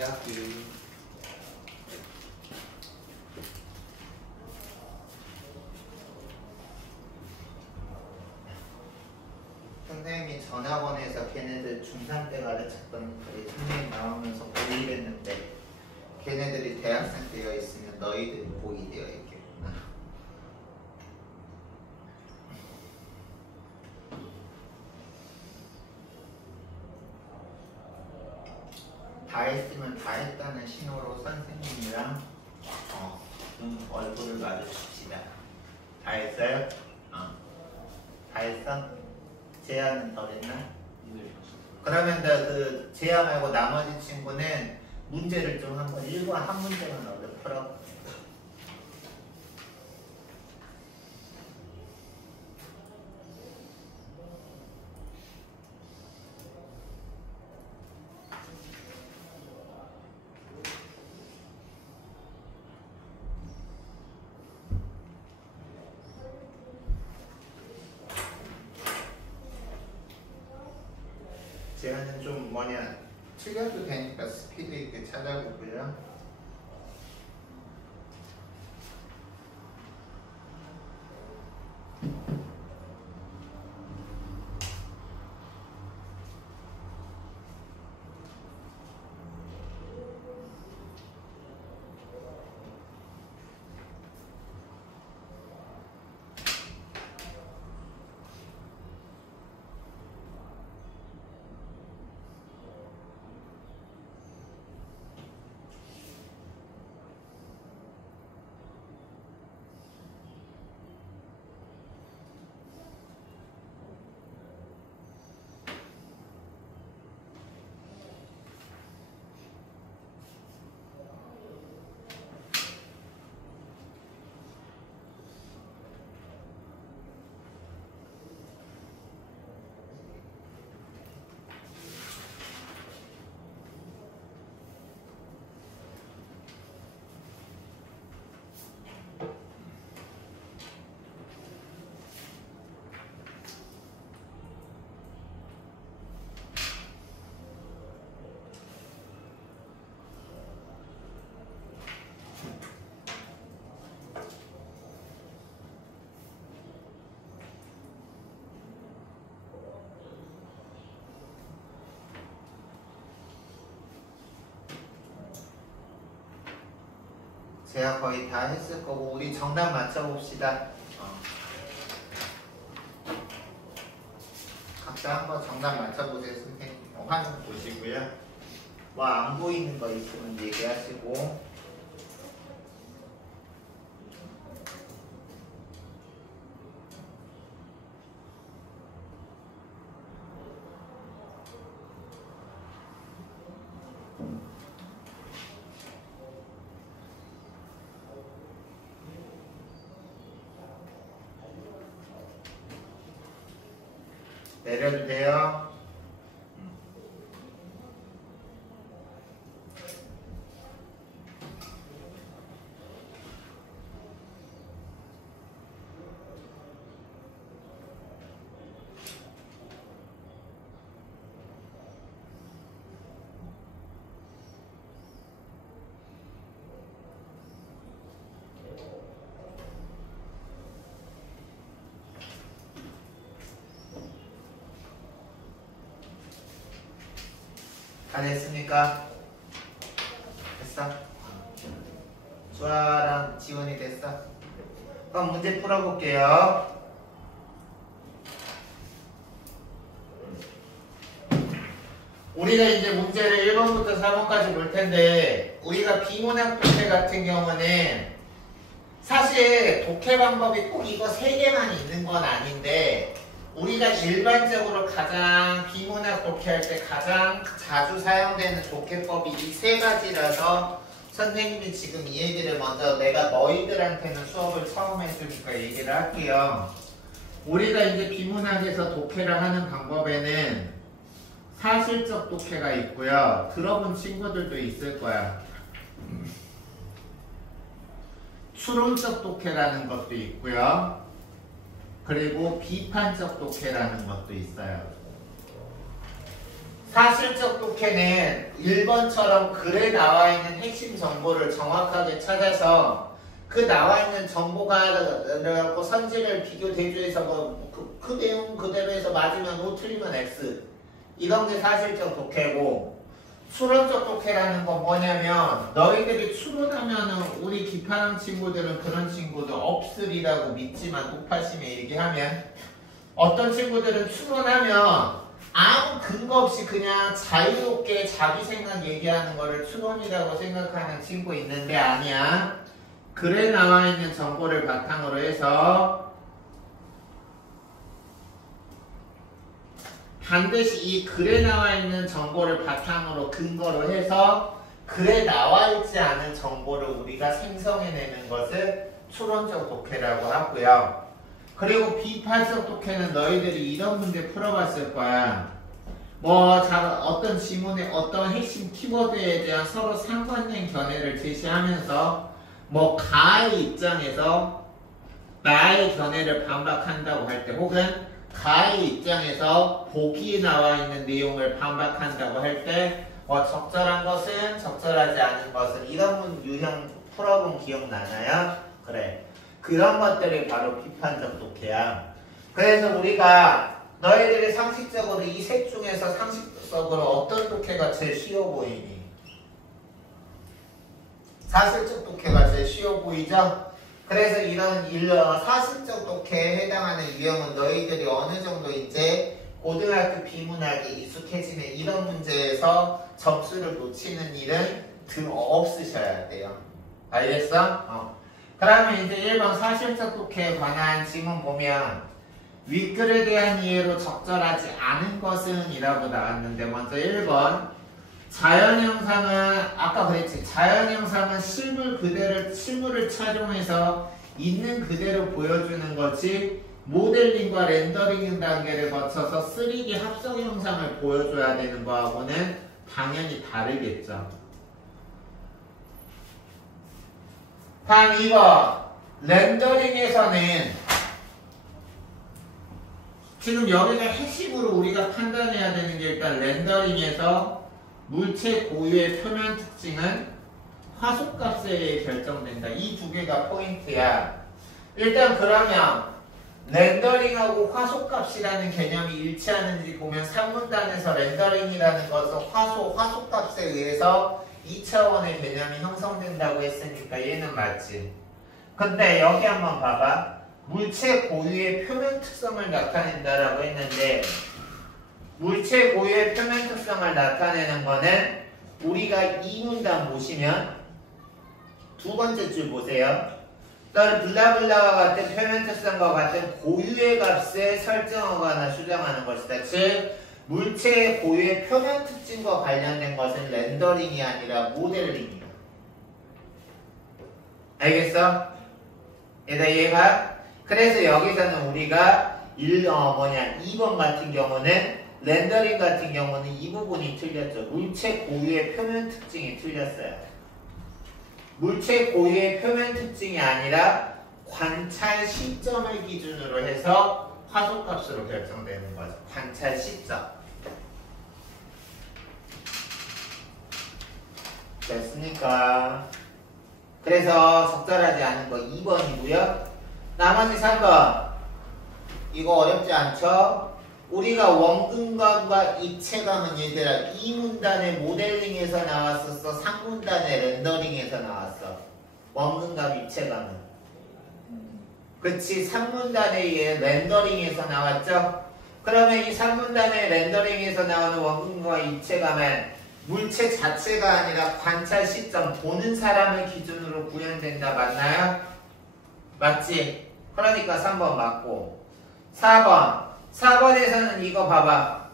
야구. 선생님이 전학원에서 걔네들 중3 때 가르쳤던 글이 선생님 나오면서 고1 했는데 걔네들이 대학생 되어 있으면 너희들이 고2 되어 있겠구나. 다 했으면 다 했다는 신호로 선생님이랑 얼굴을 마주칩시다. 다 했어요? 다 했어? 재야는 더 됐나? 네. 그러면 그 재야 말고 나머지 친구는 문제를 좀 한번 읽고 한 문제만 얼른 풀어. 재야는 좀 틀려도 되니까 스피드 있게 찾아보고요. 제가 거의 다 했을 거고 우리 정답 맞춰봅시다. 각자 한번 정답 맞춰보세요. 선생님 화면 보시고요. 뭐 안 보이는 거 있으면 얘기하시고. 내려도 돼요? 다 됐습니까? 됐어? 주아랑 지원이 됐어? 그럼 문제 풀어볼게요. 우리가 이제 문제를 1번부터 4번까지 볼 텐데 우리가 비문학 독해 같은 경우는 사실 독해 방법이 꼭 이거 3개만 있는 건 아닌데 우리가 일반적으로 가장 비문학 독해할 때 가장 자주 사용되는 독해법이 이 3가지라서 선생님이 지금 이 얘기를 먼저 내가 너희들한테는 수업을 처음 했으니까 얘기를 할게요. 우리가 이제 비문학에서 독해를 하는 방법에는 사실적 독해가 있고요. 들어본 친구들도 있을 거야. 추론적 독해라는 것도 있고요. 그리고 비판적 독해라는 것도 있어요. 사실적 독해는 1번처럼 글에 나와 있는 핵심 정보를 정확하게 찾아서 그 나와 있는 정보가 선지를 비교 대조해서 그 내용 그대로 해서 맞으면 O 틀리면 X 이런 게 사실적 독해고 추론적 독해라는 건 뭐냐면 너희들이 추론하면은 우리 기파랑 친구들은 그런 친구들 없으리라고 믿지만 높아심에 얘기하면 어떤 친구들은 추론하면 아무 근거 없이 그냥 자유롭게 자기 생각 얘기하는 거를 추론이라고 생각하는 친구 있는데 아니야. 글에 나와 있는 정보를 바탕으로 해서 반드시 이 글에 나와 있는 정보를 바탕으로 근거로 해서 글에 나와 있지 않은 정보를 우리가 생성해내는 것을 추론적 독해라고 하고요. 그리고 비판적 독해는 너희들이 이런 문제 풀어봤을 거야. 어떤 지문에 어떤 핵심 키워드에 대한 서로 상반된 견해를 제시하면서 가의 입장에서 나의 견해를 반박한다고 할 때 혹은 가의 입장에서 보기에 나와 있는 내용을 반박한다고 할 때 적절한 것은 적절하지 않은 것은 이런 유형 풀어본 기억나나요? 그래. 그런 것들이 바로 비판적 독해야. 그래서 우리가 너희들이 상식적으로 이 셋 중에서 상식적으로 어떤 독해가 제일 쉬워 보이니? 사실적 독해가 제일 쉬워 보이죠? 그래서 이런 사실적 독해에 해당하는 유형은 너희들이 어느 정도 이제 고등학교 비문학에 익숙해지는 이런 문제에서 점수를 놓치는 일은 없으셔야 돼요. 알겠어? 그러면 이제 1번 사실적 독해에 관한 지문 보면 윗글에 대한 이해로 적절하지 않은 것은 이라고 나왔는데 먼저 1번 자연형상은 아까 그랬지. 자연형상은 실물을 촬영해서 있는 그대로 보여주는 것이 모델링과 렌더링 단계를 거쳐서 3D 합성 형상을 보여줘야 되는 거하고는 당연히 다르겠죠. 다음 2번 렌더링에서는 지금 여기서 핵심으로 우리가 판단해야 되는 게 일단 렌더링에서 물체 고유의 표면 특징은 화소값에 의해 결정된다. 이 두 개가 포인트야. 일단 그러면 렌더링하고 화소값이라는 개념이 일치하는지 보면 상문단에서 렌더링이라는 것은 화소값에 의해서 2차원의 개념이 형성된다고 했으니까 얘는 맞지. 근데 여기 한번 봐봐. 물체 고유의 표면 특성을 나타낸다라고 했는데 물체 고유의 표면 특성을 나타내는 거는 우리가 이 문단 보시면 두 번째 줄 보세요. 블라블라와 같은 표면 특성과 같은 고유의 값을 설정하거나 수정하는 것이다. 즉 물체의 고유의 표면 특징과 관련된 것은 렌더링이 아니라 모델링이야. 알겠어? 얘가 그래서 여기서는 우리가 2번 같은 경우는 렌더링 같은 경우는 이 부분이 틀렸죠. 물체 고유의 표면 특징이 틀렸어요. 물체 고유의 표면 특징이 아니라 관찰 시점을 기준으로 해서 화소값으로 결정되는 거죠. 관찰 시점. 됐습니까? 그래서 적절하지 않은 거 2번이고요. 나머지 3번. 이거 어렵지 않죠? 우리가 원근감과 입체감은 얘들아 이 문단의 모델링에서 나왔었어? 상문단의 렌더링에서 나왔어? 원근감, 입체감은? 그치, 상문단의 렌더링에서 나왔죠? 그러면 이 3분단의 렌더링에서 나오는 원근과 입체감은 물체 자체가 아니라 관찰 시점, 보는 사람을 기준으로 구현된다. 맞나요? 맞지? 그러니까 3번 맞고 4번 4번에서는 이거 봐봐.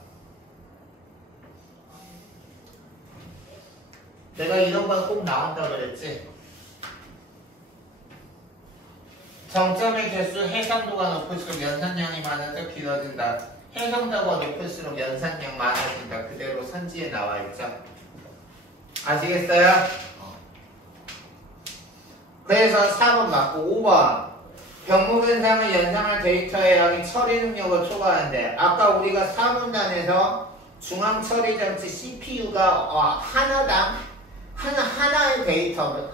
내가 이런 건 꼭 나온다 그랬지? 정점의 개수 해상도가 높을수록 연산량이 많아서 길어진다. 해상도가 높을수록 연산량 많아진다. 그대로 선지에 나와 있죠. 아시겠어요? 그래서 4번 맞고 5번 병무근상의 연상할 데이터의 양이 처리 능력을 초과하는데 아까 우리가 4분단에서 중앙처리장치 CPU가 하나의 데이터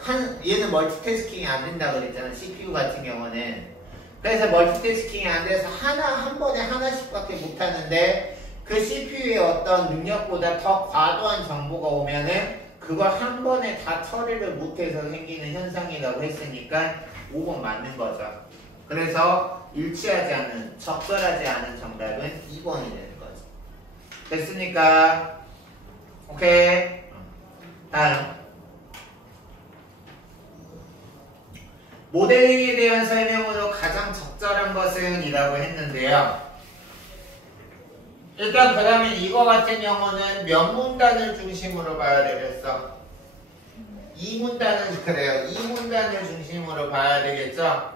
얘는 멀티태스킹이 안 된다 그랬잖아. CPU 같은 경우는. 그래서 멀티태스킹이 안 돼서 한 번에 하나씩밖에 못 하는데 그 CPU의 어떤 능력보다 더 과도한 정보가 오면은 그걸 한 번에 다 처리를 못해서 생기는 현상이라고 했으니까 5번 맞는 거죠. 그래서 일치하지 않은, 적절하지 않은 정답은 2번이 되는 거죠. 됐습니까? 오케이. 다음. 모델링에 대한 설명으로 가장 적절한 것은 이라고 했는데요. 일단 그러면 이거 같은 경우는 몇 문단을 중심으로 봐야 되겠어? 2문단을 그래요. 2문단을 중심으로 봐야 되겠죠?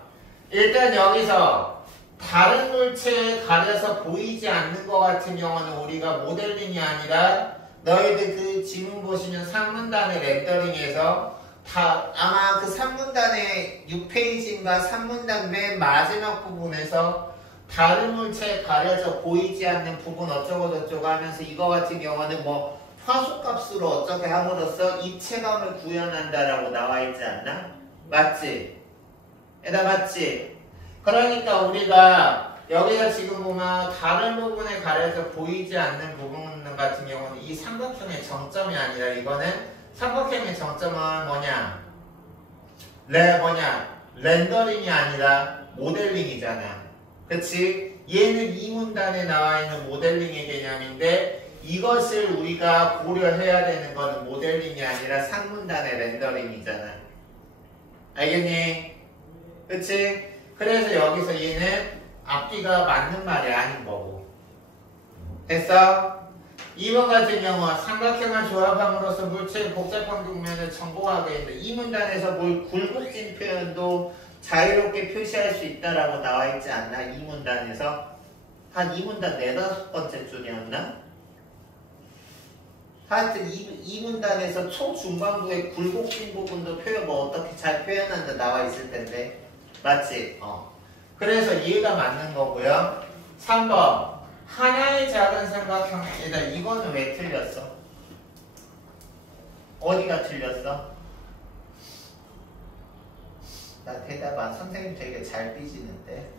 일단 여기서 다른 물체에 가려서 보이지 않는 것 같은 경우는 우리가 모델링이 아니라 너희들 그 지문 보시면 3문단의 렌더링에서 아마 그 3문단의 6페이지인가 3문단 맨 마지막 부분에서 다른 물체에 가려져 보이지 않는 부분 어쩌고 저쩌고 하면서 이거 같은 경우는 뭐 화소값으로 어떻게 함으로써 입체감을 구현한다라고 나와 있지 않나? 맞지? 얘들아 맞지? 그러니까 우리가 여기서 지금 보면 다른 부분에 가려져 보이지 않는 부분 같은 경우는 이 삼각형의 정점이 아니라 이거는 삼각형의 정점은 뭐냐? 렌더링이 아니라 모델링이잖아. 그치? 얘는 이 문단에 나와 있는 모델링의 개념인데 이것을 우리가 고려해야 되는 거는 모델링이 아니라 상문단의 렌더링이잖아. 알겠니? 그치? 그래서 여기서 얘는 앞뒤가 맞는 말이 아닌 거고. 됐어? 2번 같은 경우 삼각형을 조합함으로써 물체의 복잡한 국면을 정보하게 했는데 이 문단에서 뭘 굴곡진 표현도 자유롭게 표시할 수 있다라고 나와 있지 않나? 이 문단에서 한 이 문단 4-5번째 줄이었나? 하여튼 이 문단에서 초중반부의 굴곡진 부분도 어떻게 잘 표현한다 나와 있을 텐데 맞지? 그래서 얘가 맞는 거고요. 3번 하나의 작은 삼각형에다 이거는 왜 틀렸어? 어디가 틀렸어? 나 대답 선생님 되게 잘 삐지는데.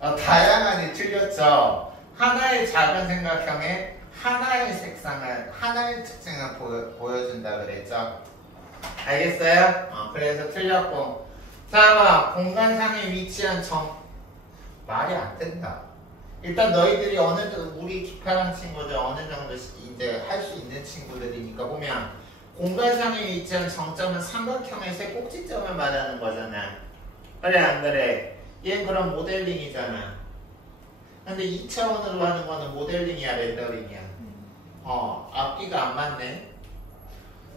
다양하니 틀렸죠. 하나의 작은 삼각형에 하나의 색상을, 하나의 특징을 보여준다 그랬죠. 알겠어요? 그래서 틀렸고. 자, 공간상에 위치한 말이 안 된다. 일단 너희들이 우리 기파랑 친구들 어느 정도 이제 할 수 있는 친구들이니까 보면 공간상에 위치한 정점은 삼각형에서의 꼭지점을 말하는 거잖아. 그래 안 그래? 얘는 그럼 모델링이잖아. 근데 2차원으로 하는 거는 모델링이야 렌더링이야? 앞뒤가 안 맞네.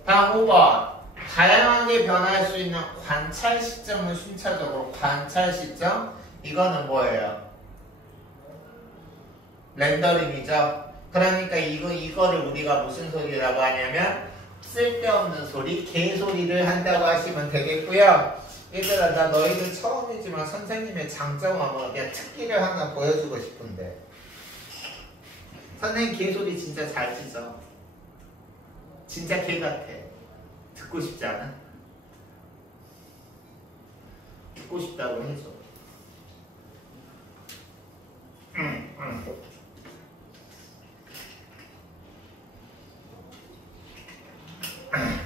다음 5번 다양하게 변할 수 있는 관찰 시점을 순차적으로 관찰 시점 이거는 뭐예요? 렌더링이죠. 그러니까 이거를 우리가 무슨 소리라고 하냐면 쓸데없는 소리, 개소리를 한다고 하시면 되겠고요. 얘들아 나 너희들 처음이지만 선생님의 장점은 그냥 특기를 하나 보여주고 싶은데 선생님 개소리 진짜 잘 치죠. 진짜 개 같아. 듣고 싶지 않아? 듣고 싶다고 해줘.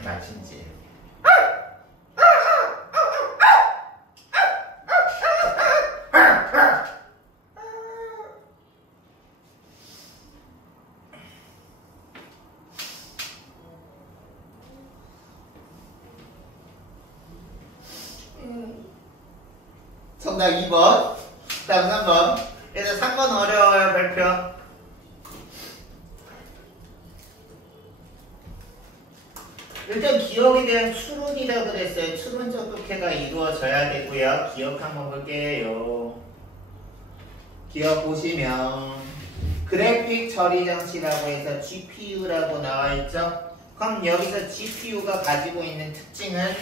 나 진지. 정답 2번. 다음 3번. 그래서 3번 어려워요, 발표. 일단 기억에 대한 추론이라고 그랬어요. 추론적 독해가 이루어져야 되고요. 기억 한번 볼게요. 기억 보시면 그래픽 처리 장치라고 해서 GPU라고 나와 있죠. 그럼 여기서 GPU가 가지고 있는 특징은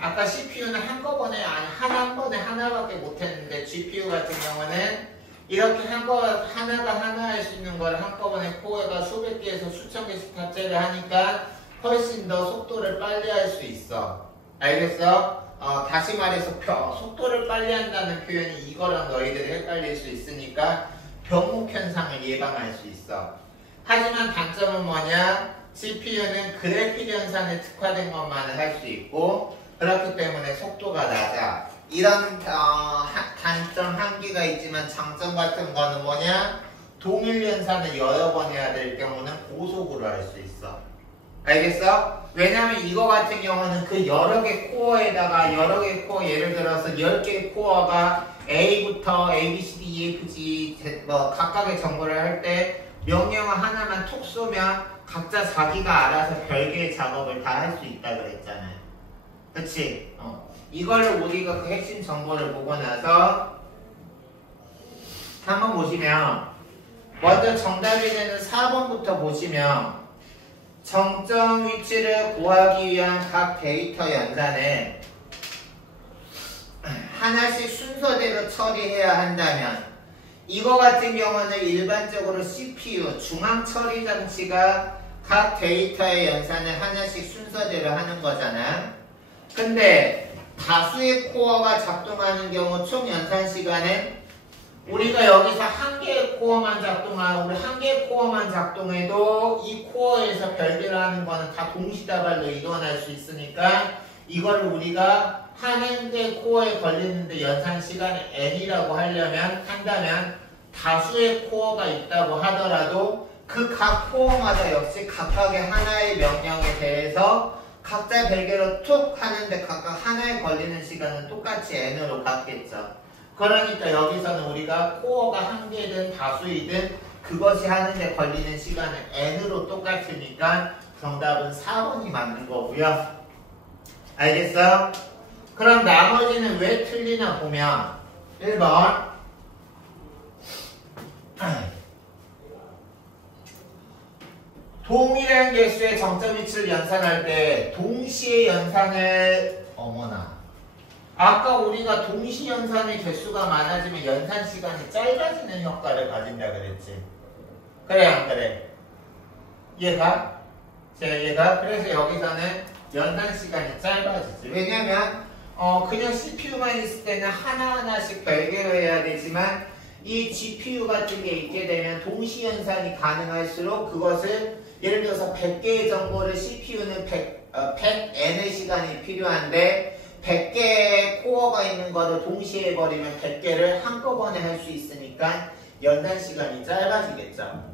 아까 CPU는 한꺼번에 한 번에 하나밖에 못했는데 GPU 같은 경우는 이렇게 하나가 하나 할 수 있는 걸 한꺼번에 코어가 수백 개에서 수천 개씩 탑재를 하니까 훨씬 더 속도를 빨리 할 수 있어. 알겠어? 다시 말해서 속도를 빨리 한다는 표현이 이거랑 너희들이 헷갈릴 수 있으니까 병목 현상을 예방할 수 있어. 하지만 단점은 뭐냐? CPU는 그래픽 연산에 특화된 것만을 할 수 있고 그렇기 때문에 속도가 낮아. 이런 단점 한계가 있지만 장점 같은 거는 뭐냐? 동일 연산을 여러 번 해야 될 경우는 고속으로 할 수 있어. 알겠어? 왜냐면 이거 같은 경우는 그 여러 개 코어에다가 여러 개 코어 예를 들어서 10개 코어가 A부터 A, B, C, D, E, F, G 각각의 정보를 할 때 명령어 하나만 톡 쏘면 각자 자기가 알아서 별개의 작업을 다 할 수 있다 그랬잖아요. 그치? 이거를 우리가 그 핵심 정보를 보고 나서 한번 보시면 먼저 정답이 되는 4번부터 보시면 정점 위치를 구하기 위한 각 데이터 연산을 하나씩 순서대로 처리해야 한다면 이거 같은 경우는 일반적으로 CPU, 중앙 처리 장치가 각 데이터의 연산을 하나씩 순서대로 하는 거잖아. 근데 다수의 코어가 작동하는 경우 총 연산 시간은 우리가 여기서 한 개의 코어만 작동해도 이 코어에서 별개로 하는 거는 다 동시다발로 일어날 수 있으니까 이걸 우리가 한 개의 코어에 걸리는데 연산 시간을 n이라고 한다면 다수의 코어가 있다고 하더라도 그 각 코어마다 역시 각각의 하나의 명령에 대해서 각자 별개로 툭 하는데 각각 하나에 걸리는 시간은 똑같이 n으로 같겠죠. 그러니까 여기서는 우리가 코어가 한 개든 다수이든 그것이 하는데 걸리는 시간은 n으로 똑같으니까 정답은 4번이 맞는 거고요. 알겠어? 그럼 나머지는 왜 틀리나 보면 1번 동일한 개수의 정점 위치를 연산할 때 동시에 연산을 아까 우리가 동시 연산의 개수가 많아지면 연산 시간이 짧아지는 효과를 가진다 그랬지. 그래 안 그래? 이해가? 이해가? 그래서 여기서는 연산 시간이 짧아지지. 왜냐면 그냥 CPU만 있을 때는 하나하나씩 별개로 해야 되지만 이 GPU 같은 게 있게 되면 동시 연산이 가능할수록 그것을 예를 들어서 100개의 정보를 CPU는 100n의 시간이 필요한데 100개의 코어가 있는 거를 동시에 해버리면 100개를 한꺼번에 할 수 있으니까 연산 시간이 짧아지겠죠.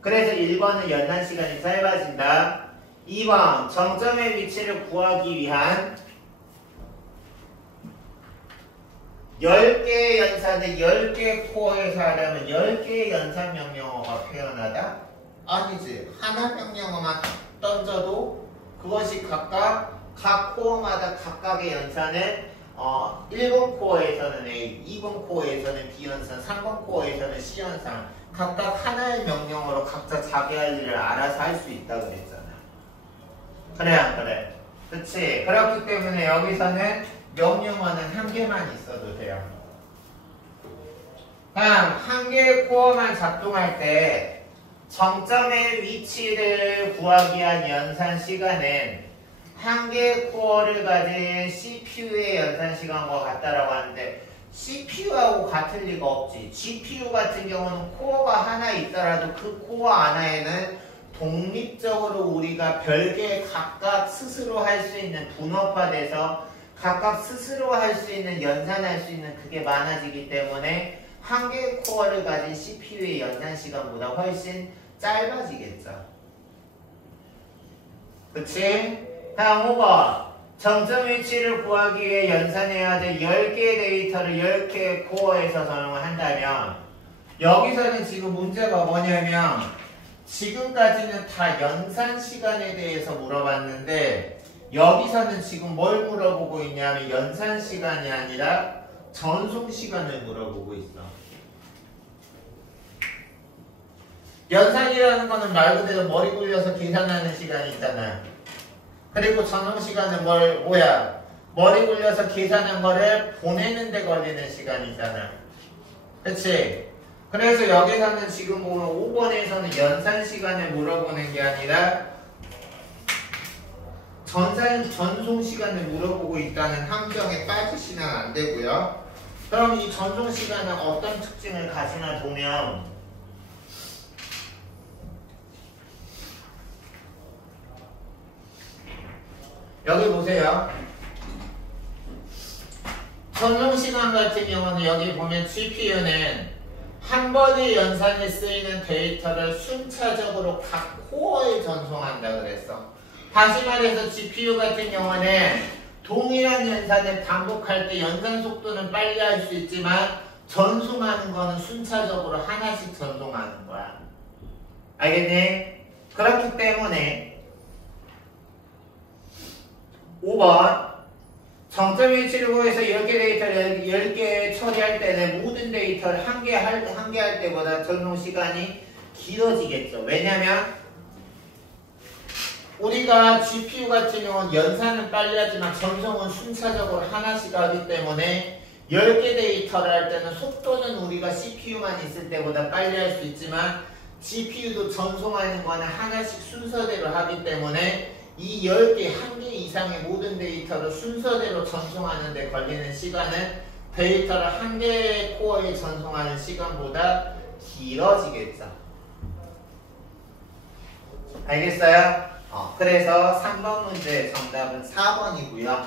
그래서 1번은 연산 시간이 짧아진다. 2번 정점의 위치를 구하기 위한 10개의 연산을 10개의 코어에서 하려면 10개의 연산 명령어가 표현하다? 아니지. 하나 명령어만 던져도 그것이 각각 각 코어마다 각각의 연산을 1번 코어에서는 A, 2번 코어에서는 B 연산, 3번 코어에서는 C 연산 각각 하나의 명령어로 각자 자기 할 일을 알아서 할 수 있다 그랬잖아. 그래 안 그래? 그치? 그렇기 때문에 여기서는 명령어는 한 개만 있어도 돼요. 그냥 한 개의 코어만 작동할 때 정점의 위치를 구하기 위한 연산 시간은 한 개의 코어를 가진 CPU의 연산 시간과 같다라고 하는데 CPU하고 같을 리가 없지. GPU 같은 경우는 코어가 하나 있더라도 그 코어 하나에는 독립적으로 우리가 별개 각각 스스로 할 수 있는 분업화돼서 각각 스스로 할 수 있는 연산할 수 있는 그게 많아지기 때문에 한 개의 코어를 가진 CPU의 연산 시간보다 훨씬 짧아지겠죠. 그치? 다음 5번 정점 위치를 구하기 위해 연산해야 될 10개의 데이터를 10개의 코어에서 적용을 한다면 여기서는 지금 문제가 뭐냐면 지금까지는 다 연산 시간에 대해서 물어봤는데 여기서는 지금 뭘 물어보고 있냐면 연산 시간이 아니라 전송 시간을 물어보고 있어. 연산이라는 거는 말 그대로 머리 굴려서 계산하는 시간이 있잖아. 그리고 전송 시간은 머리 굴려서 계산한 거를 보내는 데 걸리는 시간이잖아. 그치? 그래서 여기서는 지금 보면 5번에서는 연산 시간을 물어보는 게 아니라 전송 시간을 물어보고 있다는 함정에 빠지시면 안 되고요. 그럼 이 전송 시간은 어떤 특징을 가지나 보면 여기 보세요. 전송 시간 같은 경우는 여기 보면 GPU는 한 번의 연산에 쓰이는 데이터를 순차적으로 각 코어에 전송한다 그랬어. 다시 말해서 GPU 같은 경우는 동일한 연산을 반복할 때 연산 속도는 빨리 할 수 있지만 전송하는 거는 순차적으로 하나씩 전송하는 거야. 알겠니? 그렇기 때문에 5번 정점 위치를 구해서 10개 데이터를 10개 처리할 때는 모든 데이터를 한 개 할 때보다 전송 시간이 길어지겠죠. 왜냐면 우리가 GPU 같은 경우는 연산은 빨리 하지만 전송은 순차적으로 하나씩 하기 때문에 10개 데이터를 할 때는 속도는 우리가 CPU만 있을 때보다 빨리 할 수 있지만 GPU도 전송하는 거는 하나씩 순서대로 하기 때문에 이 10개, 1개 이상의 모든 데이터를 순서대로 전송하는 데 걸리는 시간은 데이터를 한 개의 코어에 전송하는 시간보다 길어지겠죠. 알겠어요? 그래서 3번 문제의 정답은 4번이고요.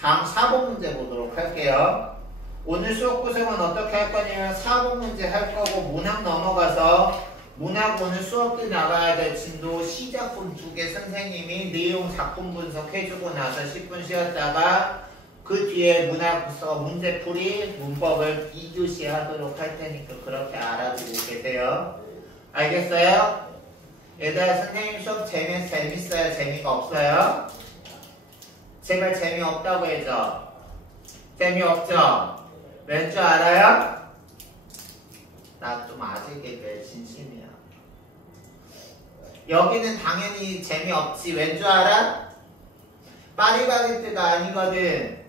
다음 4번 문제 보도록 할게요. 오늘 수업 구성은 어떻게 할 거냐면 4번 문제 할 거고 문학 넘어가서 문학 오늘 수업 때 나가야 될 진도 시작품 2개 선생님이 내용 작품 분석해주고 나서 10분 쉬었다가 그 뒤에 문학서 문제풀이 문법을 2교시 하도록 할 테니까 그렇게 알아두고 계세요. 알겠어요? 얘들아 선생님 수업 재밌어요? 재미가 없어요? 제발 재미없다고 해줘. 재미없죠? 왠 줄 알아요? 나 좀 아직에 진심이야. 여기는 당연히 재미없지. 왠 줄 알아? 파리바게뜨가 아니거든.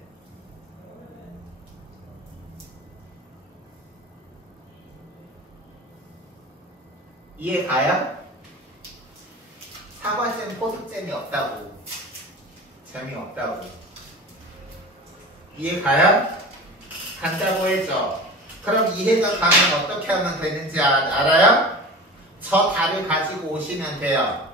이해 가요? 사과쌤 포도 재미없다고. 재미없다고. 이해 가요? 간다고 했죠? 그럼 이해가 가면 어떻게 하면 되는지 알아요? 저 답을 가지고 오시면 돼요.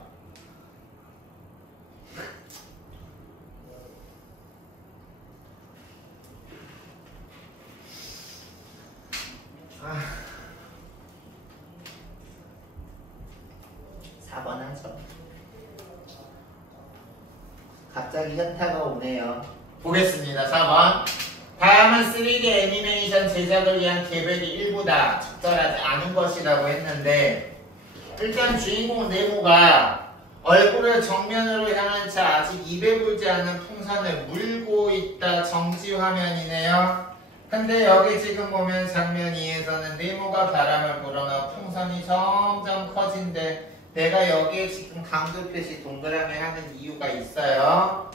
아, 4번 하죠. 갑자기 현타가 오네요. 보겠습니다. 4번. 다양한 3D 애니메이션 제작을 위한 계획이 일부다. 적절하지 않은 것이라고 했는데 일단 주인공 네모가 얼굴을 정면으로 향한 채 아직 입에 불지 않은 풍선을 물고 있다. 정지 화면이네요. 근데 여기 지금 보면 장면 2에서는 네모가 바람을 불어넣어 풍선이 점점 커진대. 내가 여기에 지금 강조 표시 동그라미 하는 이유가 있어요.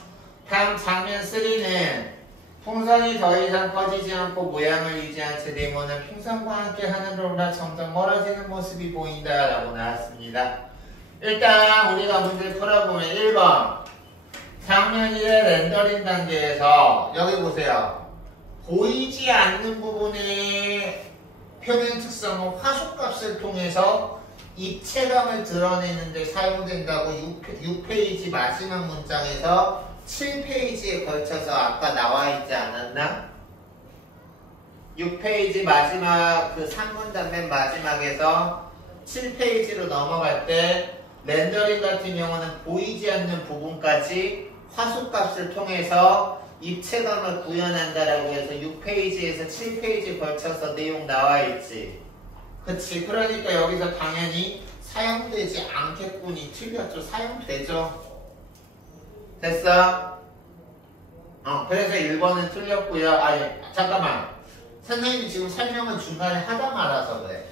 다음 장면 3는 풍선이 더 이상 커지지 않고 모양을 유지한 채 네모는 풍선과 함께 하늘로 올라 점점 멀어지는 모습이 보인다 라고 나왔습니다. 일단 우리가 문제를 풀어보면 1번 장면 1의 렌더링 단계에서 여기 보세요. 보이지 않는 부분의 표면 특성은 화소값을 통해서 입체감을 드러내는 데 사용된다고 6페이지 마지막 문장에서 7페이지에 걸쳐서 아까 나와 있지 않았나? 6페이지 마지막 그 3문단 맨 마지막에서 7페이지로 넘어갈 때 렌더링 같은 경우는 보이지 않는 부분까지 화소값을 통해서 입체감을 구현한다라고 해서 6페이지에서 7페이지 걸쳐서 내용 나와 있지. 그치? 그러니까 여기서 당연히 사용되지 않겠군이 틀렸죠. 사용되죠. 됐어? 그래서 1번은 틀렸고요. 아니, 잠깐만. 선생님이 지금 설명은 중간에 하다 말아서 그래.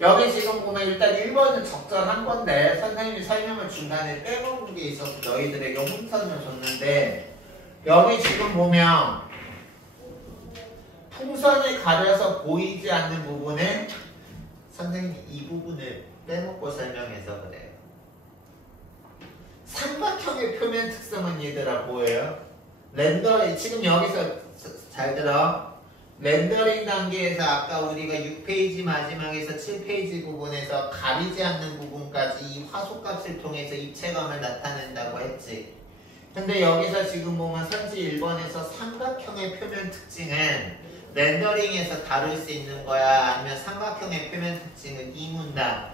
여기 지금 보면 일단 1번은 적절한 건데 선생님이 설명을 중간에 빼먹은 게 있어서 너희들에게 혼선을 줬는데 여기 지금 보면 풍선이 가려서 보이지 않는 부분은 선생님이 이 부분을 빼먹고 설명해서 그래요. 삼각형의 표면 특성은 얘들아 뭐예요? 렌더링 지금 여기서 잘 들어. 렌더링 단계에서 아까 우리가 6페이지 마지막에서 7페이지 부분에서 가리지 않는 부분까지 이 화소값을 통해서 입체감을 나타낸다고 했지. 근데 여기서 지금 보면 선지 1번에서 삼각형의 표면 특징은 렌더링에서 다룰 수 있는 거야? 아니면 삼각형의 표면 특징은 이 문단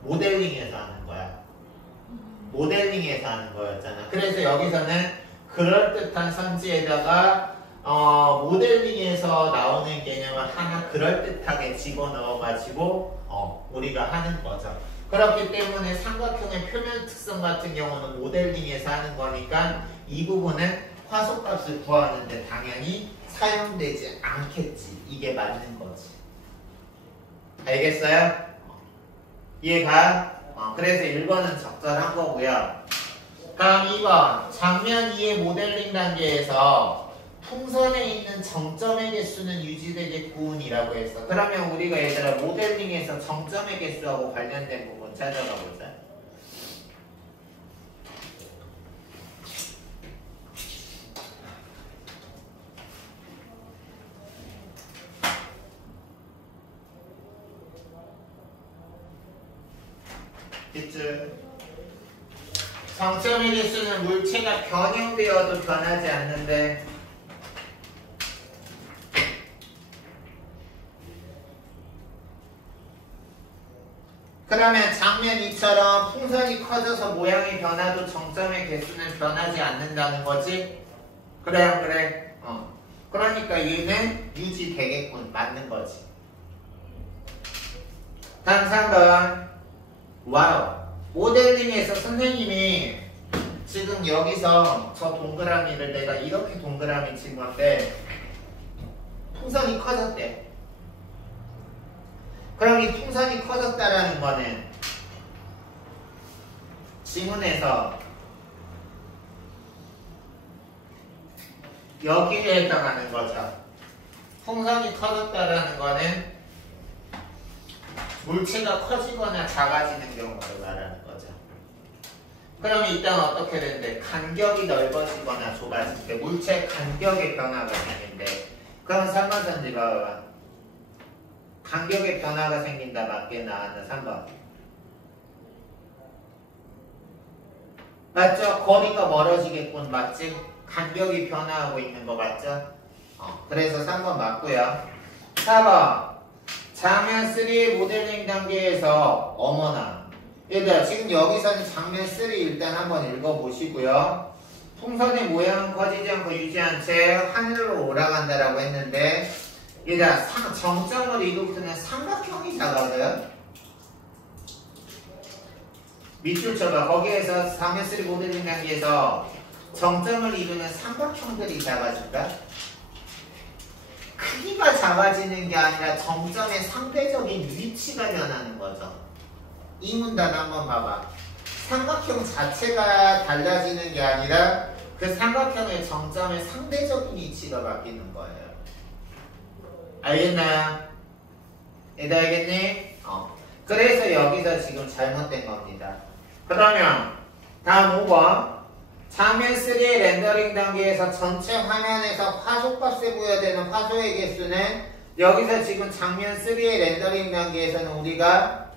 모델링에서 하는 거야? 모델링에서 하는 거였잖아. 그래서 여기서는 그럴듯한 선지에다가 모델링에서 나오는 개념을 하나 그럴듯하게 집어넣어가지고 우리가 하는 거죠. 그렇기 때문에 삼각형의 표면 특성 같은 경우는 모델링에서 하는 거니까 이 부분은 화소값을 구하는데 당연히 사용되지 않겠지. 이게 맞는 거지. 알겠어요? 이해가? 그래서 1번은 적절한 거고요. 다음 2번 장면 2의 모델링 단계에서 풍선에 있는 정점의 개수는 유지되겠군이라고 했어. 그러면 우리가 얘들아 모델링에서 정점의 개수하고 관련된 부분 찾아가 보자. 있지? 정점의 개수는 물체가 변형되어도 변하지 않는데 그러면 장면 2처럼 풍선이 커져서 모양이 변화도 정점의 개수는 변하지 않는다는 거지? 그래 안 그래? 그러니까 얘는 유지되겠군. 맞는 거지. 다음 3번 와우. 모델링에서 선생님이 지금 여기서 저 동그라미를 내가 이렇게 동그라미 친 건데 풍선이 커졌대. 그럼 이 풍선이 커졌다라는 거는 지문에서 여기에 해당하는 거죠. 풍선이 커졌다라는 거는 물체가 커지거나 작아지는 경우를 말하는 거죠. 그럼 일단 어떻게 되는데 간격이 넓어지거나 좁아질 때 물체 간격의 변화가 생긴대. 그럼 3번 선지 봐봐. 간격의 변화가 생긴다. 맞게 나왔나? 3번. 맞죠? 거리가 멀어지겠군. 맞지? 간격이 변화하고 있는 거 맞죠? 그래서 3번 맞고요. 4번. 장면 3의 모델링 단계에서 어머나. 얘들아 지금 여기서는 장면 3 일단 한번 읽어보시고요. 풍선의 모양은 커지지 않고 유지한 채 하늘로 올라간다라고 했는데 얘들아 정점을 이루고서는 삼각형이 작아져요. 밑줄 쳐봐. 거기에서 장면 3 모델링 단계에서 정점을 이루는 삼각형들이 작아질까? 크기가 작아지는 게 아니라 정점의 상대적인 위치가 변하는 거죠. 이 문단 한번 봐봐. 삼각형 자체가 달라지는 게 아니라 그 삼각형의 정점의 상대적인 위치가 바뀌는 거예요. 알겠나요? 얘도 알겠니? 그래서 여기서 지금 잘못된 겁니다. 그러면 다음 5번. 장면 3의 렌더링 단계에서 전체 화면에서 화소값에 부여되는 화소의 개수는 여기서 지금 장면 3의 렌더링 단계에서는 우리가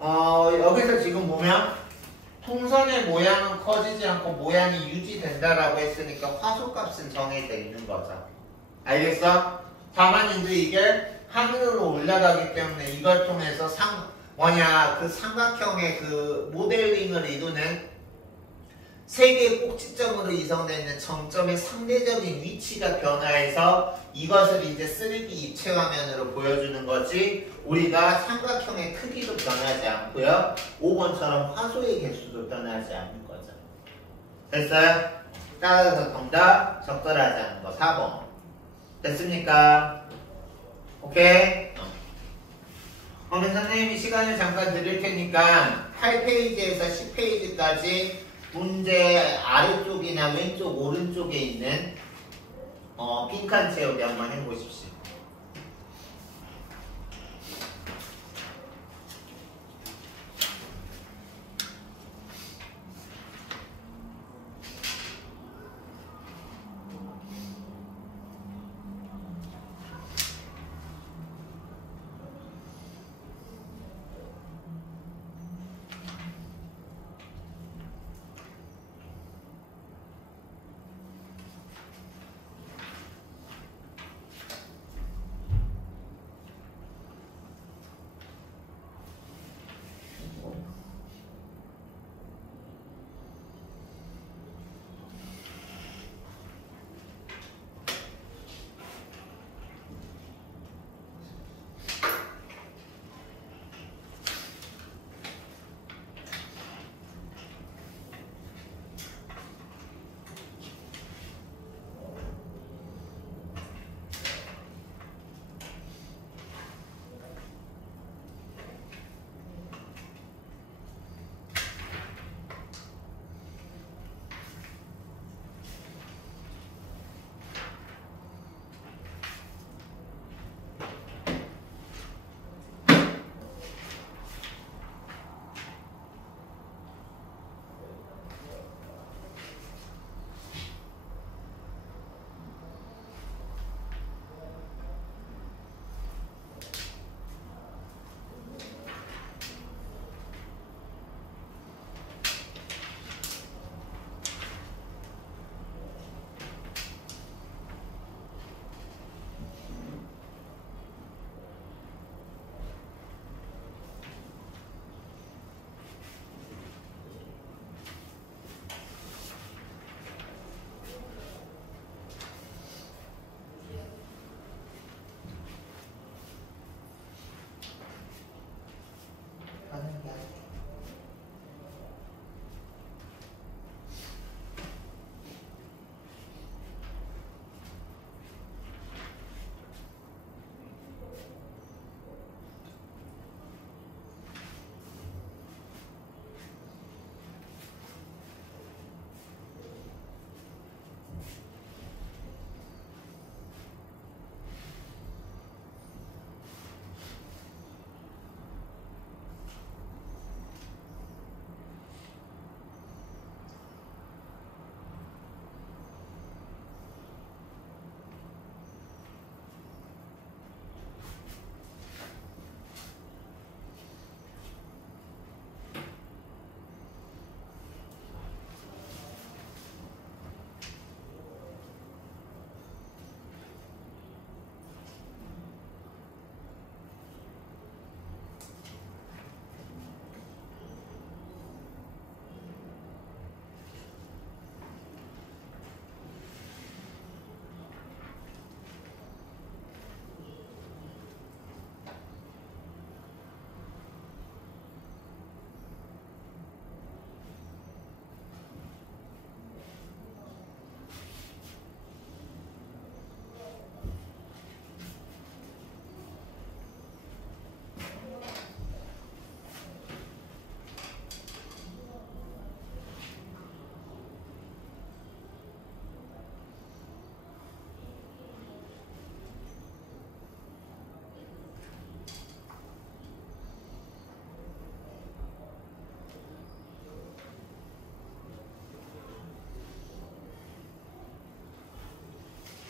여기서 지금 보면 풍선의 모양은 커지지 않고 모양이 유지된다라고 했으니까 화소값은 정해져 있는 거죠. 알겠어? 다만 이제 이게 하늘로 올라가기 때문에 이걸 통해서 뭐냐, 그 삼각형의 그 모델링을 이루는 세 개의 꼭지점으로 이성되어 있는 점점의 상대적인 위치가 변화해서 이것을 이제 3D 입체 화면으로 보여주는 거지, 우리가 삼각형의 크기도 변하지 않고요, 5번처럼 화소의 개수도 변하지 않는 거죠. 됐어요? 따라서 정답 적절하지 않은 거 4번. 됐습니까? 오케이? 그러면 선생님이 시간을 잠깐 드릴 테니까 8페이지에서 10페이지까지 문제 아래쪽이나 왼쪽 오른쪽에 있는 빈칸 채우기 한번 해보십시오.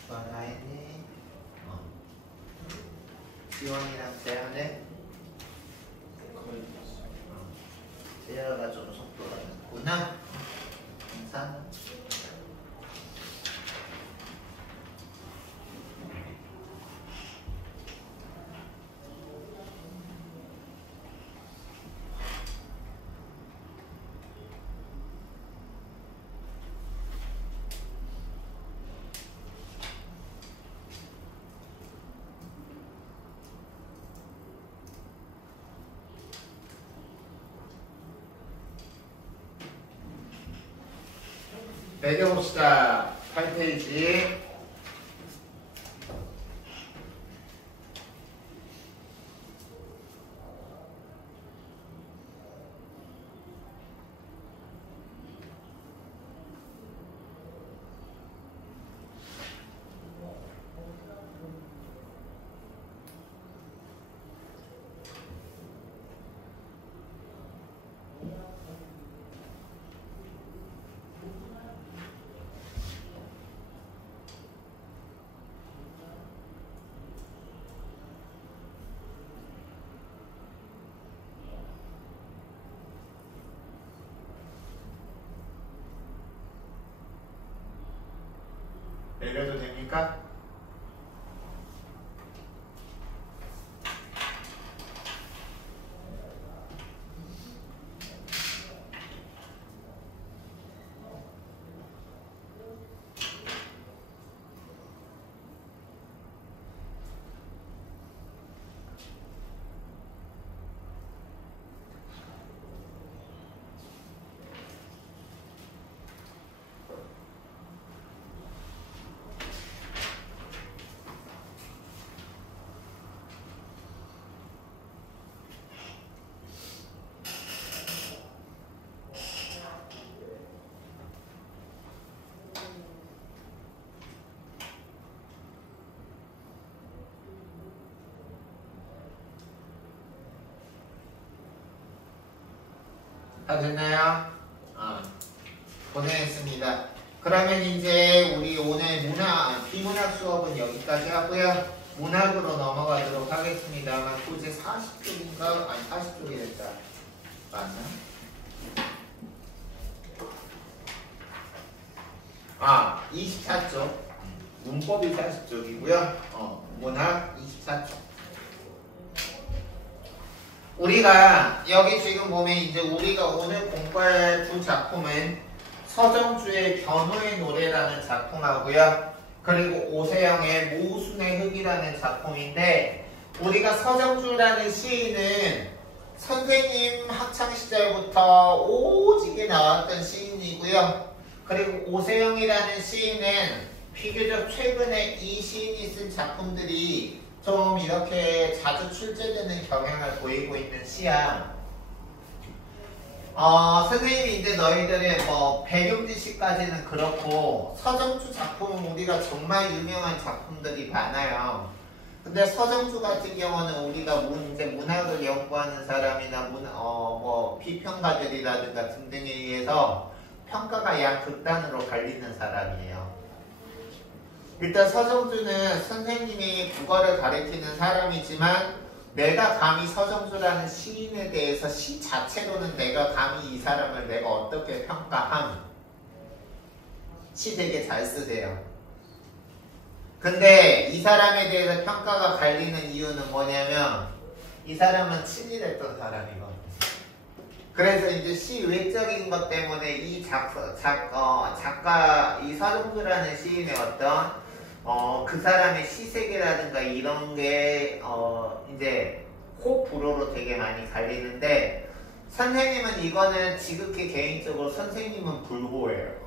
라인이 지원이랑 재현의 거의 됐어요. 재현가 좀 속도가 늦구나. 괜찮아. 매겨봅시다. 8페이지. 내려도 됩니까? 다 됐나요? 고생했습니다. 그러면 이제 우리 오늘 비문학 수업은 여기까지 하고요. 문학으로 넘어가도록 하겠습니다. 소재 40쪽인가? 아니 40쪽이 됐다. 맞나? 24쪽. 문법이 40쪽이고요. 문학 24쪽. 우리가 여기 지금 보면 이제 우리가 오늘 공부할 두 작품은 서정주의 견우의 노래라는 작품하고요. 그리고 오세영의 모순의 흙이라는 작품인데 우리가 서정주라는 시인은 선생님 학창시절부터 오지게 나왔던 시인이고요. 그리고 오세영이라는 시인은 비교적 최근에 이 시인이 쓴 작품들이 좀 이렇게 자주 출제되는 경향을 보이고 있는 시야. 선생님이 이제 너희들의 배경 지식까지는 그렇고 서정주 작품은 우리가 정말 유명한 작품들이 많아요. 근데 서정주 같은 경우는 우리가 이제 문학을 연구하는 사람이나 비평가들이라든가 등등에 의해서 평가가 양극단으로 갈리는 사람이에요. 일단 서정주는 선생님이 국어를 가르치는 사람이지만 내가 감히 서정주라는 시인에 대해서 시 자체로는 내가 감히 이 사람을 내가 어떻게 평가함. 시 되게 잘 쓰세요. 근데 이 사람에 대해서 평가가 갈리는 이유는 뭐냐면 이 사람은 친일했던 사람이거든요. 그래서 이제 시 외적인 것 때문에 이 작가 이 서정주라는 시인의 어떤 그 사람의 시색이라든가 이런 게 이제 호불호로 되게 많이 갈리는데 선생님은 이거는 지극히 개인적으로 선생님은 불호예요.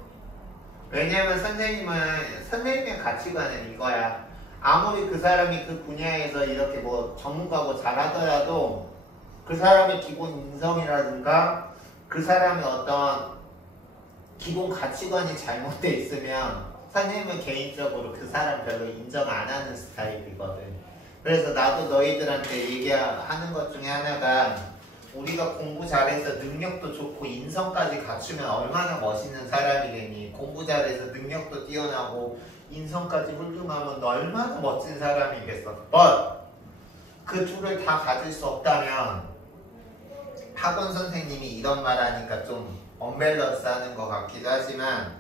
왜냐면 선생님의 가치관은 이거야. 아무리 그 사람이 그 분야에서 이렇게 전문가고 잘하더라도 그 사람의 기본 인성이라든가 그 사람의 어떤 기본 가치관이 잘못돼 있으면 선생님은 개인적으로 그 사람 별로 인정 안 하는 스타일이거든. 그래서 나도 너희들한테 얘기하는 것 중에 하나가 우리가 공부 잘해서 능력도 좋고 인성까지 갖추면 얼마나 멋있는 사람이겠니. 공부 잘해서 능력도 뛰어나고 인성까지 훌륭하면 너 얼마나 멋진 사람이겠어. But 그 둘을 다 가질 수 없다면 학원 선생님이 이런 말 하니까 좀 언밸런스 하는 것 같기도 하지만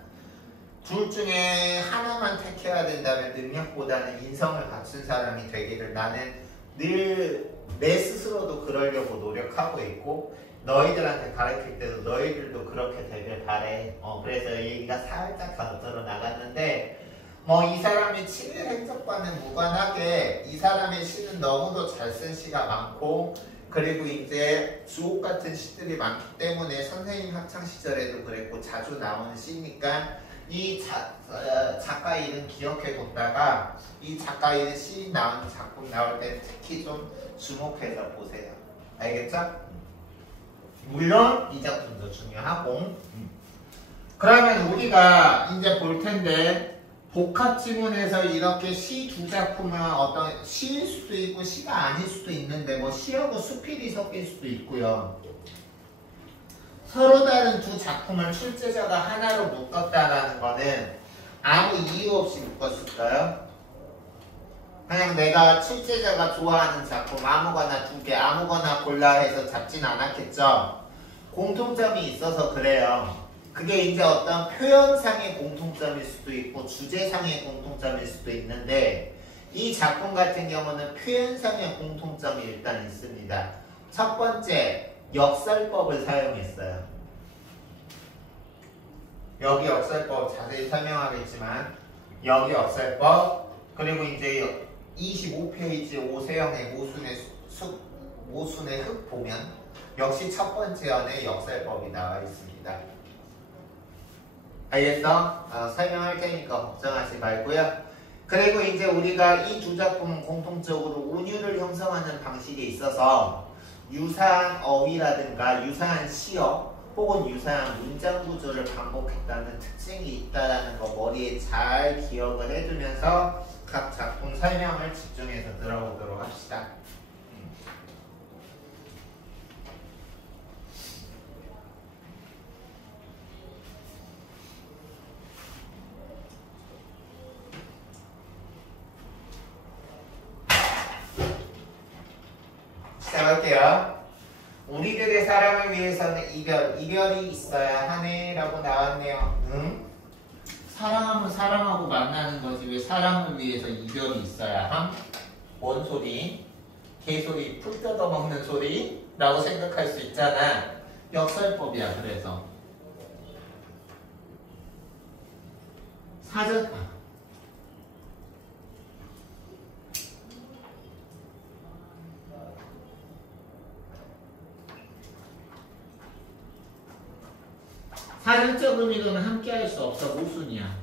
둘 중에 하나만 택해야 된다면 능력보다는 인성을 갖춘 사람이 되기를 나는 늘 내 스스로도 그러려고 노력하고 있고 너희들한테 가르칠 때도 너희들도 그렇게 되길 바래. 그래서 얘기가 살짝 곁으로 나갔는데 이 사람의 친일 행적과는 무관하게 이 사람의 시는 너무도 잘 쓴 시가 많고 그리고 이제 주옥 같은 시들이 많기 때문에 선생님 학창시절에도 그랬고 자주 나오는 시니까 이 작가 이름 기억해 뒀다가 이 작가 이름 시 나온 작품 나올 때 특히 좀 주목해서 보세요. 알겠죠? 물론 이 작품도 중요하고. 그러면 우리가 이제 볼 텐데 복합 지문에서 이렇게 시 두 작품은 어떤 시일 수도 있고 시가 아닐 수도 있는데 뭐 시하고 수필이 섞일 수도 있고요. 서로 다른 두 작품을 출제자가 하나로 묶었다라는 거는 아무 이유 없이 묶었을까요? 그냥 내가 출제자가 좋아하는 작품 아무거나 두 개 아무거나 골라 해서 잡진 않았겠죠? 공통점이 있어서 그래요. 그게 이제 어떤 표현상의 공통점일 수도 있고 주제상의 공통점일 수도 있는데 이 작품 같은 경우는 표현상의 공통점이 일단 있습니다. 첫 번째, 역설법을 사용했어요. 여기 역설법 자세히 설명하겠지만 여기 역설법 그리고 이제 25페이지 오세영의 모순의 흙 보면 역시 첫 번째 연에 역설법이 나와 있습니다. 알겠어? 설명할 테니까 걱정하지 말고요. 그리고 이제 우리가 이 두 작품은 공통적으로 운율을 형성하는 방식에 있어서 유사한 어휘라든가 유사한 시어 혹은 유사한 문장 구조를 반복했다는 특징이 있다는 거 머리에 잘 기억을 해두면서 각 작품 설명을 집중해서 들어보도록 합시다. 시작할게요. 우리들의 사랑을 위해서는 이별이 있어야 하네 라고 나왔네요. 응? 사랑하면 사랑하고 만나는 거지 왜 사랑을 위해서 이별이 있어야 함? 뭔 소리? 개소리 풀 뜯어먹는 소리? 라고 생각할 수 있잖아. 역설법이야. 그래서 사전적 의미로는 함께할 수 없어. 모순이야.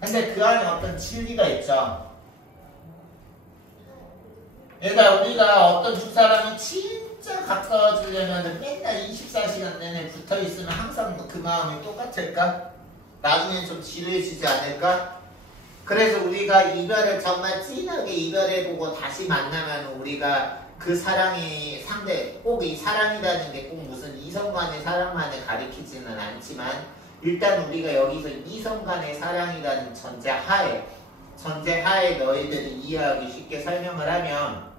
근데 그 안에 어떤 진리가 있죠. 그러니까 우리가 어떤 두 사람이 진짜 가까워지려면 맨날 24시간 내내 붙어있으면 항상 그 마음이 똑같을까? 나중엔 좀 지루해지지 않을까? 그래서 우리가 이별을 정말 진하게 이별해보고 다시 만나면 우리가 그 사랑의 상대, 꼭 이 사랑이라는 게 꼭 무슨 이성 간의 사랑만을 가리키지는 않지만 일단 우리가 여기서 이성 간의 사랑이라는 전제하에 너희들이 이해하기 쉽게 설명을 하면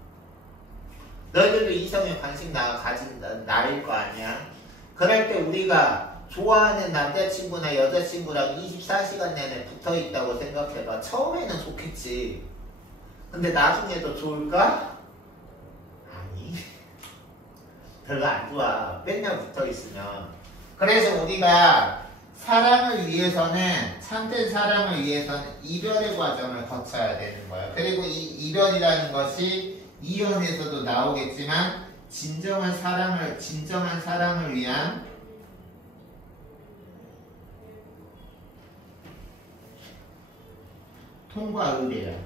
너희들도 이성에 관심 가진 나일 거 아니야. 그럴 때 우리가 좋아하는 남자친구나 여자친구랑 24시간 내내 붙어있다고 생각해봐. 처음에는 좋겠지. 근데 나중에도 좋을까? 아니, 별로 안 좋아. 맨날 붙어있으면. 그래서 우리가 사랑을 위해서는, 참된 사랑을 위해서는 이별의 과정을 거쳐야 되는 거야. 그리고 이 이별이라는 것이 이연에서도 나오겠지만 진정한 사랑을 위한 통과 의례야.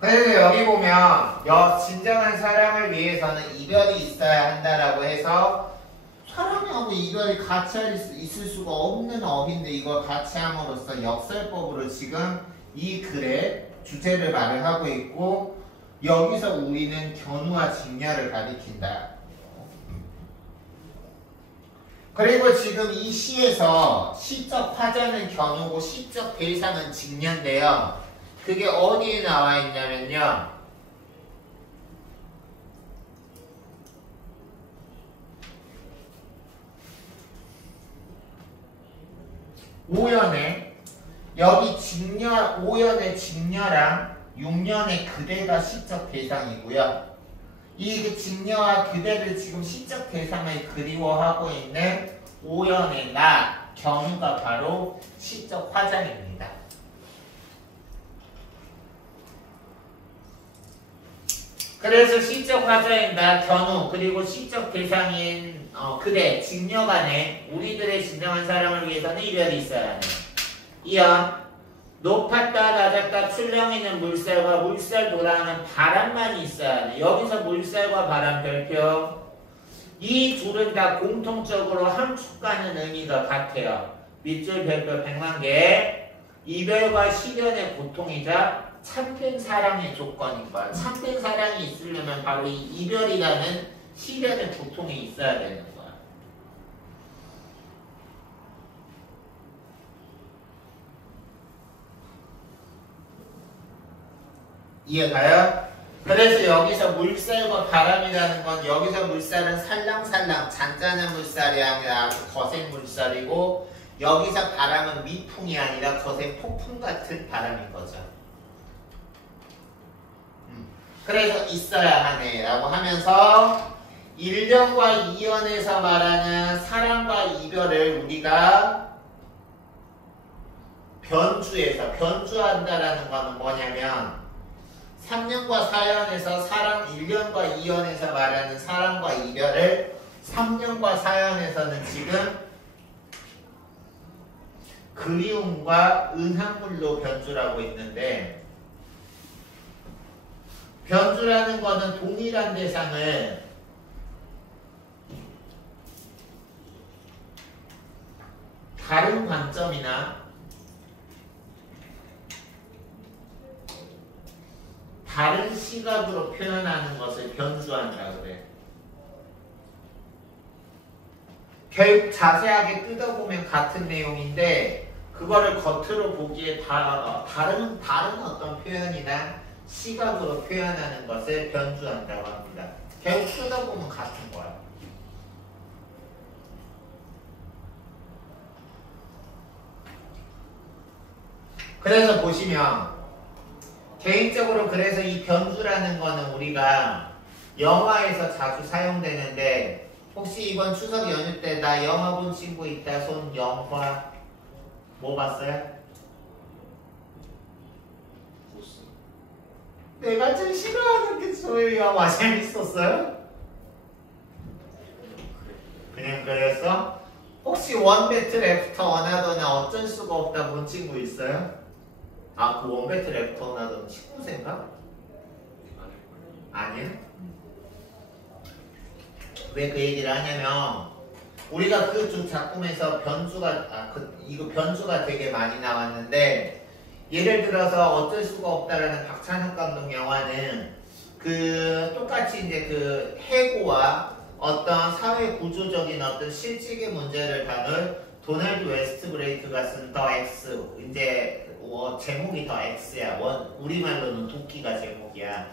그래서 여기 보면 진정한 사랑을 위해서는 이별이 있어야 한다라고 해서 사랑하고 이별이 같이 있을 수가 없는 어휘인데 이걸 같이 함으로써 역설법으로 지금 이 글의 주제를 말을 하고 있고 여기서 우리는 견우와 직녀를 가리킨다. 그리고 지금 이 시에서 시적 화자는 견우고 시적 대상은 직녀인데요. 그게 어디에 나와 있냐면요. 오연에 여기 직녀, 오연의 직녀랑 6년의 그대가 시적 대상이고요. 이 직녀와 그대를 지금 시적 대상을 그리워하고 있는 오연의 나, 견우가 바로 시적 화장입니다. 그래서 시적 화자인다 견우 그리고 시적 대상인 그대 직녀 간에 우리들의 진정한 사랑을 위해서는 이별이 있어야 하네. 이어 높았다 낮았다 출렁이는 물살과 물살 돌아가는 바람만이 있어야 하네. 여기서 물살과 바람 별표 이 둘은 다 공통적으로 함축가는 의미가 같아요. 밑줄 별표 100만 개. 이별과 시련의 고통이자 참된 사랑의 조건인 거야. 참된 사랑이 있으려면 바로 이 이별이라는 시련의 고통이 있어야 되는 거야. 이해가요? 그래서 여기서 물살과 바람이라는 건 여기서 물살은 살랑살랑 잔잔한 물살이 아니라 아주 거센 물살이고 여기서 바람은 미풍이 아니라 거센 폭풍 같은 바람인 거죠. 그래서 있어야 하네 라고 하면서 1년과 2년에서 말하는 사랑과 이별을 우리가 변주한다라는 거는 뭐냐면 3년과 4년에서 1년과 2년에서 말하는 사랑과 이별을 3년과 4년에서는 지금 그리움과 은합물로 변주하고 있는데 변주라는 거는 동일한 대상을 다른 관점이나 다른 시각으로 표현하는 것을 변주한다 그래. 결국 자세하게 뜯어보면 같은 내용인데 그거를 겉으로 보기에 다른 어떤 표현이나 시각으로 표현하는 것을 변주한다고 합니다. 결국 뜯어보면 같은 거야. 그래서 보시면 개인적으로 그래서 이 변주라는 거는 우리가 영화에서 자주 사용되는데 혹시 이번 추석 연휴 때 나 영화 본 친구 있다 손 영화 뭐 봤어요? 내가 제일 싫어하는 게 저의 영화 재밌었어요? 그냥 그랬어? 혹시 원 배틀 애프터 원하더나 어쩔 수가 없다 본 친구 있어요? 아, 그 원 배틀 애프터 원하던 친구생가? 아니야? 왜 그 얘기를 하냐면 우리가 그 두 작품에서 변주가 되게 많이 나왔는데 예를 들어서 어쩔 수가 없다라는 박찬욱 감독 영화는 똑같이 이제 그 해고와 어떤 사회 구조적인 어떤 실직의 문제를 다룰 도널드 웨스트브레이크가 쓴 더 X 이제 제목이 더 X야. 우리말로는 도끼가 제목이야.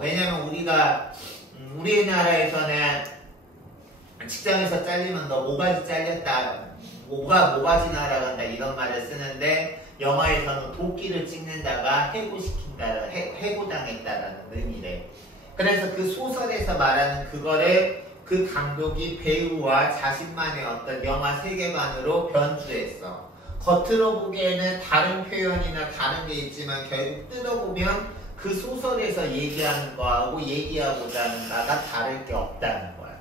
왜냐면 우리나라에서는 직장에서 잘리면 너 모가지 잘렸다, 모가지 날아간다 이런 말을 쓰는데 영화에서는 도끼를 찍는다가 해고시킨다, 해고당했다라는 의미래. 그래서 그 소설에서 말하는 그거를 그 감독이 배우와 자신만의 어떤 영화 세계관으로 변주했어. 겉으로 보기에는 다른 표현이나 다른 게 있지만 결국 뜯어보면 그 소설에서 얘기하는 거하고 얘기하고자 하는 바가 다를 게 없다는 거야.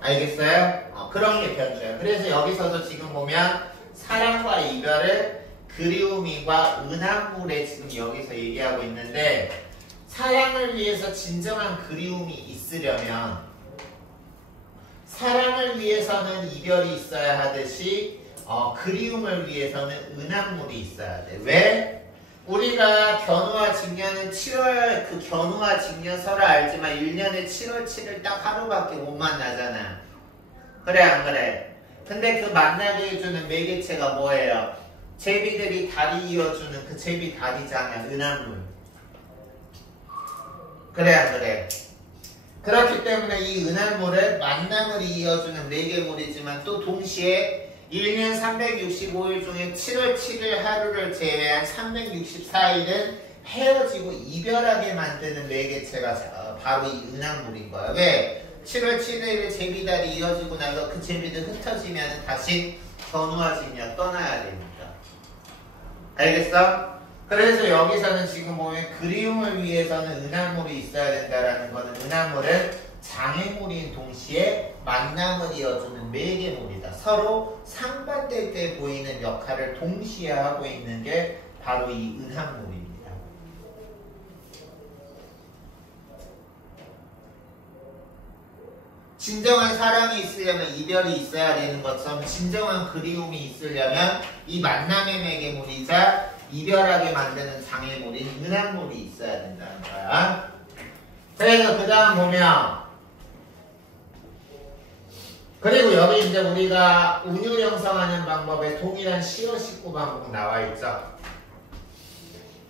알겠어요? 그런 게 변주야. 그래서 여기서도 지금 보면 사랑과 이별을 그리움과 은합물에 지금 여기서 얘기하고 있는데 사랑을 위해서 진정한 그리움이 있으려면 사랑을 위해서는 이별이 있어야 하듯이 그리움을 위해서는 은합물이 있어야 돼. 왜? 우리가 견우와 직녀는 그 견우와 직녀서를 알지만 1년에 7월 7일 딱 하루밖에 못 만나잖아. 그래 안 그래? 근데 그 만나게 해주는 매개체가 뭐예요? 제비들이 다리 이어주는 그 제비 다리잖아. 은합물. 그래 안 그래? 그렇기 때문에 이 은합물은 만남을 이어주는 매개물이지만 또 동시에 1년 365일 중에 7월 7일 하루를 제외한 364일은 헤어지고 이별하게 만드는 매개체가 바로 이 은합물인 거야. 왜? 7월 7일에 제비다리 이어지고 나서 그 제비들 흩어지면 다시 견우와 직녀 떠나야 됩니다. 알겠어? 그래서 여기서는 지금 보면 그리움을 위해서는 은하물이 있어야 된다라는 거는 은하물은 장애물인 동시에 만남을 이어주는 매개물이다. 서로 상반될 때 보이는 역할을 동시에 하고 있는 게 바로 이 은하물입니다. 진정한 사랑이 있으려면 이별이 있어야 되는 것처럼 진정한 그리움이 있으려면 이 만남의 매개물이자 이별하게 만드는 장애물인 은하물이 있어야 된다는 거야. 그래서 그 다음 보면 그리고 여기 이제 우리가 운율 형성하는 방법에 동일한 시어 식구 방법 나와 있죠.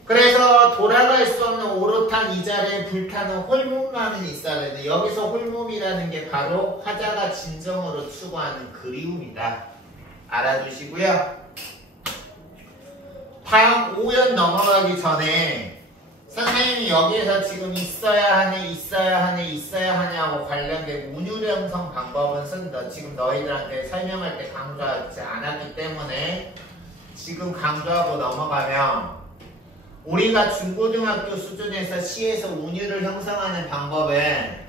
그래서 돌아갈 수 없는 오롯한 이 자리에 불타는 홀몸만은 있어야 되는데 여기서 홀몸이라는 게 바로 화자가 진정으로 추구하는 그리움이다. 알아두시고요. 다음 5연 넘어가기 전에 선생님이 여기에서 지금 있어야 하냐하고 관련된 운율 형성 방법은 지금 너희들한테 설명할 때 강조하지 않았기 때문에 지금 강조하고 넘어가면 우리가 중고등학교 수준에서 시에서 운율을 형성하는 방법은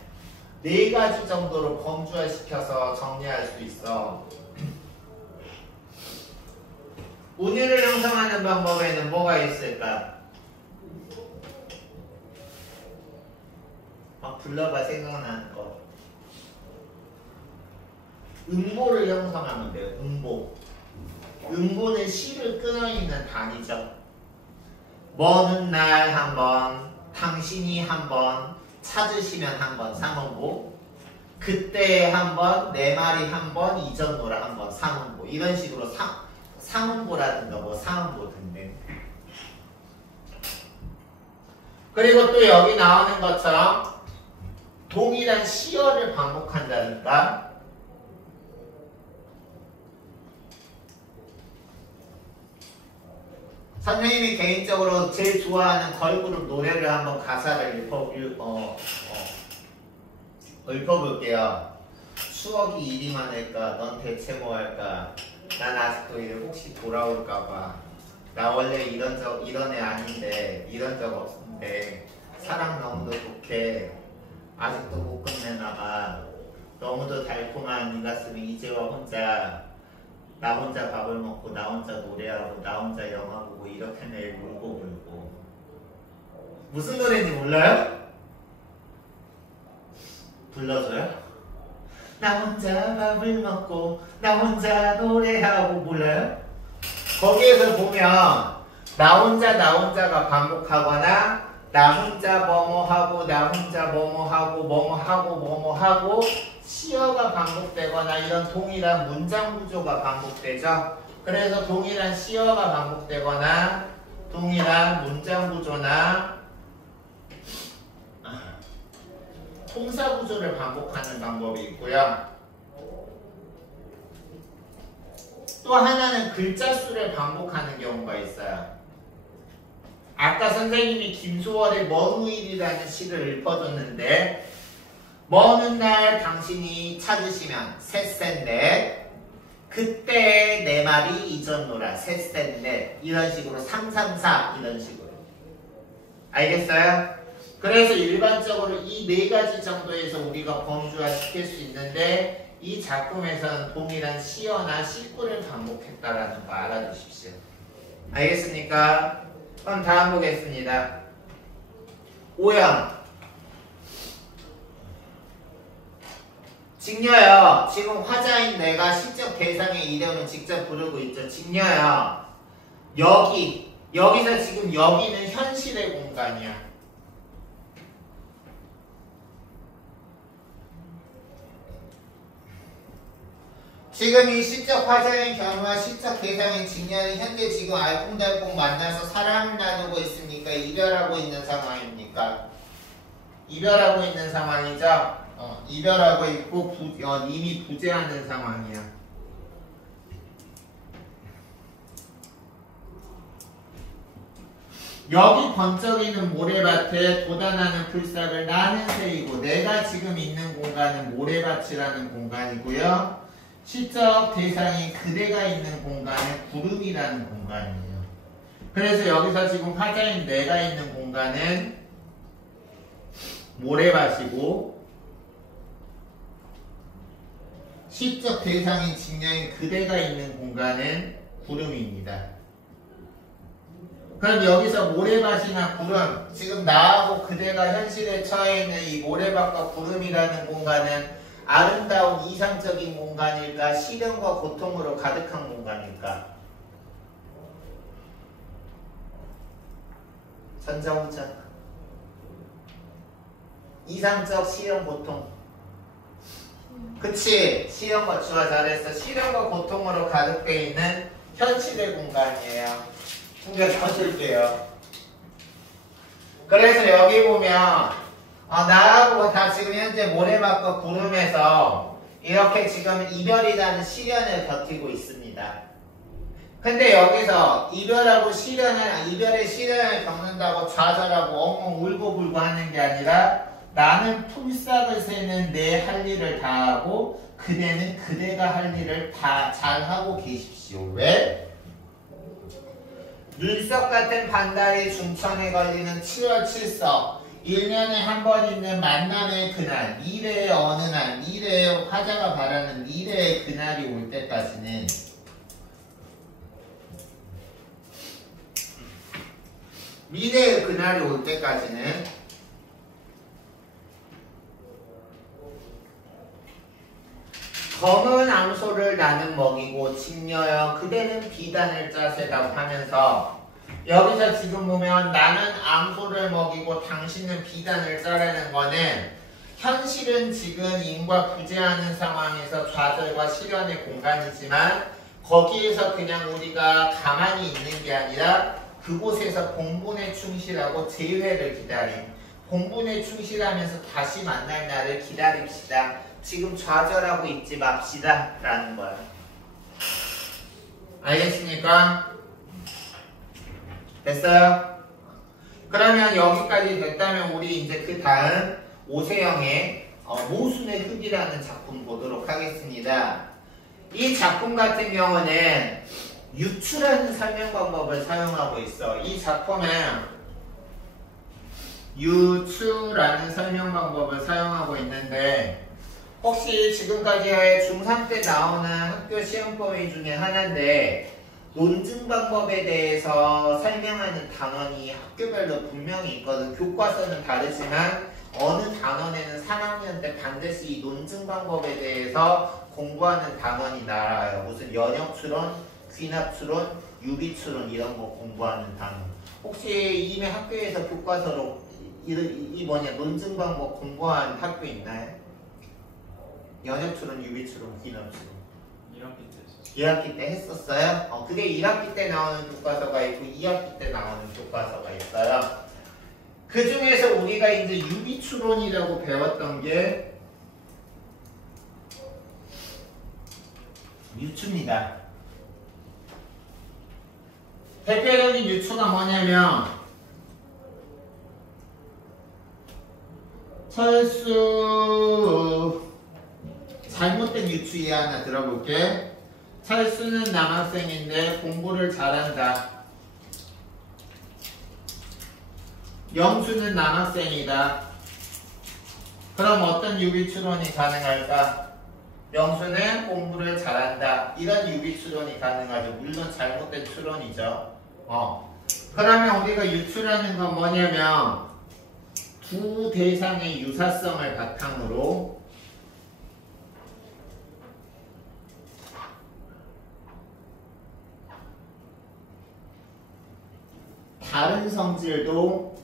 4가지 정도로 범주화시켜서 정리할 수 있어. 운율을 형성하는 방법에는 뭐가 있을까? 막 불러봐 생각나는 거. 음보를 형성하면 돼요. 음보. 음보는 시를 끊어있는 단위죠. 먼 날 한 번, 당신이 한 번, 찾으시면 한 번, 상음보. 그때 한 번, 내 말이 한 번, 잊었노라 한 번, 상음보. 이런 식으로 상음보라든가 뭐 상음보 등등. 그리고 또 여기 나오는 것처럼 동일한 시어를 반복한다든가 선생님이 개인적으로 제일 좋아하는 걸그룹 노래를 한번 가사를 읊어볼게요. 추억이 이리 많을까? 넌 대체 뭐 할까? 난 아직도 이래 혹시 돌아올까봐. 나 원래 이런 애 아닌데 이런 적 없는데 사랑 너무도 좋게 아직도 못 끝내나봐. 너무도 달콤한 이 가슴이 이제와 나 혼자 밥을 먹고 나 혼자 노래하고 나 혼자 영화 보고 이렇게 매일 울고 불고. 무슨 노래인지 몰라요? 불러줘요? 나 혼자 밥을 먹고 나 혼자 노래하고 몰라요? 거기에서 보면 나 혼자가 반복하거나 나 혼자 뭐뭐하고 나 혼자 뭐뭐하고 시어가 반복되거나 이런 동일한 문장 구조가 반복되죠. 그래서 동일한 시어가 반복되거나 동일한 문장 구조나 통사 구조를 반복하는 방법이 있고요. 또 하나는 글자 수를 반복하는 경우가 있어요. 아까 선생님이 김소월의 먼 후일이라는 시를 읊어줬는데 먼 날 당신이 찾으시면 셋셋넷 그때 내 말이 잊었노라 셋셋넷 이런 식으로 334 이런 식으로 알겠어요? 그래서 일반적으로 이 4가지 정도에서 우리가 범주화 시킬 수 있는데 이 작품에서는 동일한 시어나 시구를 반복했다라는 거 알아두십시오. 알겠습니까? 그럼 다음 보겠습니다. 5연 직녀요. 지금 화자인 내가 시적 대상의 이름을 직접 부르고 있죠. 직녀요. 여기서 지금 여기는 현실의 공간이야. 지금 이 시적 화자인 경우와 시적 대상인 직녀는 현재 지금 알콩달콩 만나서 사랑을 나누고 있습니까? 이별하고 있는 상황입니까? 이별하고 있는 상황이죠? 이별하고 있고 이미 부재하는 상황이야. 여기 번쩍이는 모래밭에 돋아나는 풀싹을 나는 새이고 내가 지금 있는 공간은 모래밭이라는 공간이고요. 시적 대상이 그대가 있는 공간은 구름이라는 공간이에요. 그래서 여기서 지금 화자인 내가 있는 공간은 모래밭이고 시적 대상인 직녀인 그대가 있는 공간은 구름입니다. 그럼 여기서 모래밭이나 구름, 지금 나하고 그대가 현실에 처해 있는 이 모래밭과 구름이라는 공간은 아름다운 이상적인 공간일까? 시련과 고통으로 가득한 공간일까? 전자후자. 이상적 시련 고통. 그치? 시련과 주어 잘했어. 시련과 고통으로 가득해 있는 현실의 공간이에요. 풍경 쳐줄게요. 그래서 여기 보면 나하고 다 지금 현재 모래밭과 구름에서 이렇게 지금 이별이라는 시련을 버티고 있습니다. 근데 여기서 이별의 시련을 겪는다고 좌절하고 엉엉 울고불고 하는 게 아니라 나는 풀싹을 새는 내 할 일을 다 하고 그대는 그대가 할 일을 다 잘하고 계십시오. 왜? 눈썹 같은 반달이 중천에 걸리는 7월 7석 1년에 한 번 있는 만남의 그날, 미래의 어느 날, 미래의 화자가 바라는 미래의 그날이 올 때까지는 미래의 그날이 올 때까지는 검은 암소를 나는 먹이고 직녀여 그대는 비단을 짜세라고 하면서 여기서 지금 보면 나는 암소를 먹이고 당신은 비단을 짜라는 거는 현실은 지금 인과 구제하는 상황에서 좌절과 시련의 공간이지만 거기에서 그냥 우리가 가만히 있는 게 아니라 그곳에서 본분에 충실하고 재회를 기다림, 본분에 충실하면서 다시 만날 날을 기다립시다. 지금 좌절하고 있지 맙시다 라는 거야. 알겠습니까? 됐어요? 그러면 여기까지 됐다면 우리 이제 그 다음 오세영의 모순의 흙이라는 작품 보도록 하겠습니다. 이 작품 같은 경우는 유추라는 설명 방법을 사용하고 있어. 이 작품은 유추라는 설명 방법을 사용하고 있는데 혹시 지금까지 중3 때 나오는 학교 시험 범위 중에 하나인데 논증 방법에 대해서 설명하는 단원이 학교별로 분명히 있거든. 교과서는 다르지만 어느 단원에는 3학년 때 반드시 이 논증 방법에 대해서 공부하는 단원이 나와요. 무슨 연역추론, 귀납추론, 유비추론 이런 거 공부하는 단원. 혹시 이미 학교에서 교과서로 논증 방법 공부한 학교 있나요? 연역추론, 유비추론, 귀납추론. 1학기 때 했었어요? 그게 1학기 때 나오는 교과서가 있고 2학기 때 나오는 교과서가 있어요. 그 중에서 우리가 이제 유비추론이라고 배웠던 게 유추입니다. 대표적인 유추가 뭐냐면 철수 잘못된 유추 이해 하나 들어볼게. 철수는 남학생인데 공부를 잘한다. 영수는 남학생이다. 그럼 어떤 유비추론이 가능할까? 영수는 공부를 잘한다. 이런 유비추론이 가능하죠. 물론 잘못된 추론이죠. 그러면 우리가 유추라는 건 뭐냐면 두 대상의 유사성을 바탕으로 다른 성질도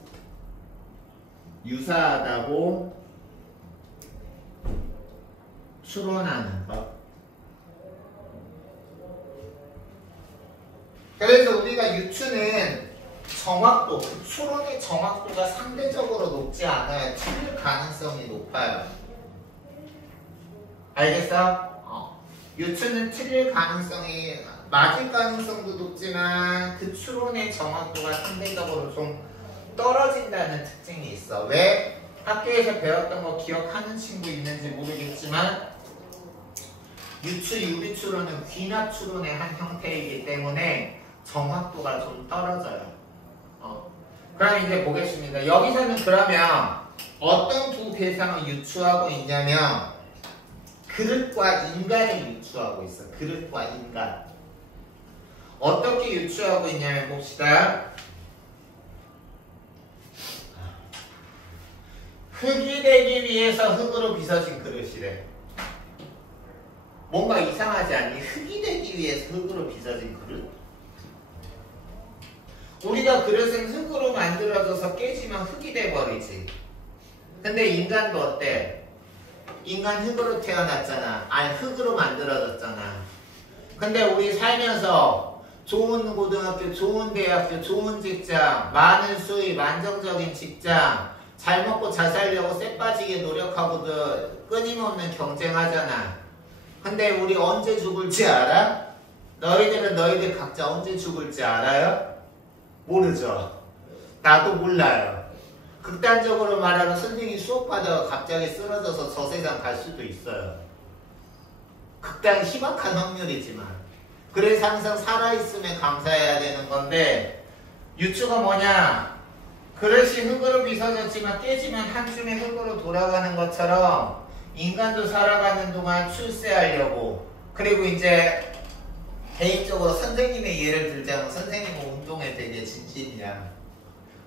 유사하다고 추론하는 것. 그래서 우리가 유추는 정확도, 그 추론의 정확도가 상대적으로 높지 않아요. 틀릴 가능성이 높아요. 알겠어? 유추는 틀릴 가능성이 맞을 가능성도 높지만 그 추론의 정확도가 상대적으로 좀 떨어진다는 특징이 있어. 왜? 학교에서 배웠던 거 기억하는 친구 있는지 모르겠지만 유추, 유비추론은 귀납추론의 한 형태이기 때문에 정확도가 좀 떨어져요. 그럼 이제 보겠습니다. 여기서는 그러면 어떤 두 대상을 유추하고 있냐면 그릇과 인간을 유추하고 있어. 그릇과 인간. 어떻게 유추하고 있냐면 봅시다. 흙이 되기 위해서 흙으로 빚어진 그릇이래. 뭔가 이상하지 않니? 흙이 되기 위해서 흙으로 빚어진 그릇? 우리가 그릇은 흙으로 만들어져서 깨지면 흙이 돼버리지. 근데 인간도 어때? 인간 흙으로 태어났잖아. 아니 흙으로 만들어졌잖아. 근데 우리 살면서 좋은 고등학교, 좋은 대학교, 좋은 직장, 많은 수입, 안정적인 직장, 잘 먹고 잘 살려고 쎄 빠지게 노력하고도 끊임없는 경쟁하잖아. 근데 우리 언제 죽을지 알아? 너희들은 너희들 각자 언제 죽을지 알아요? 모르죠. 나도 몰라요. 극단적으로 말하면 선생님이 수업하다가 갑자기 쓰러져서 저 세상 갈 수도 있어요. 극단 희박한 확률이지만. 그래서 항상 살아있음에 감사해야 되는 건데 유추가 뭐냐? 그릇이 흙으로 빚어졌지만 깨지면 한줌에 흙으로 돌아가는 것처럼 인간도 살아가는 동안 출세하려고. 그리고 이제 개인적으로 선생님의 예를 들자면 선생님은 운동에 되게 진심이야.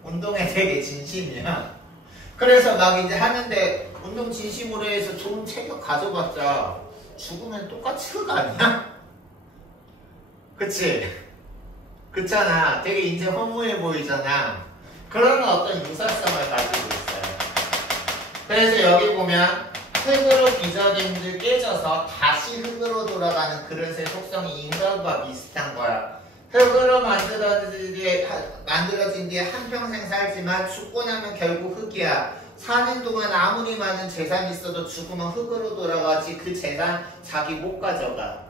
운동에 되게 진심이야. 그래서 막 이제 하는데 운동 진심으로 해서 좋은 체격 가져봤자 죽으면 똑같이 흙 아니야? 그치? 그렇잖아. 되게 이제 허무해 보이잖아. 그런 어떤 유사성을 가지고 있어요. 그래서 여기 보면 흙으로 빚어진 듯 깨져서 다시 흙으로 돌아가는 그릇의 속성이 인간과 비슷한 거야. 흙으로 만들어진 뒤에 한평생 살지만 죽고 나면 결국 흙이야. 사는 동안 아무리 많은 재산이 있어도 죽으면 흙으로 돌아가지 그 재산 자기 못 가져가.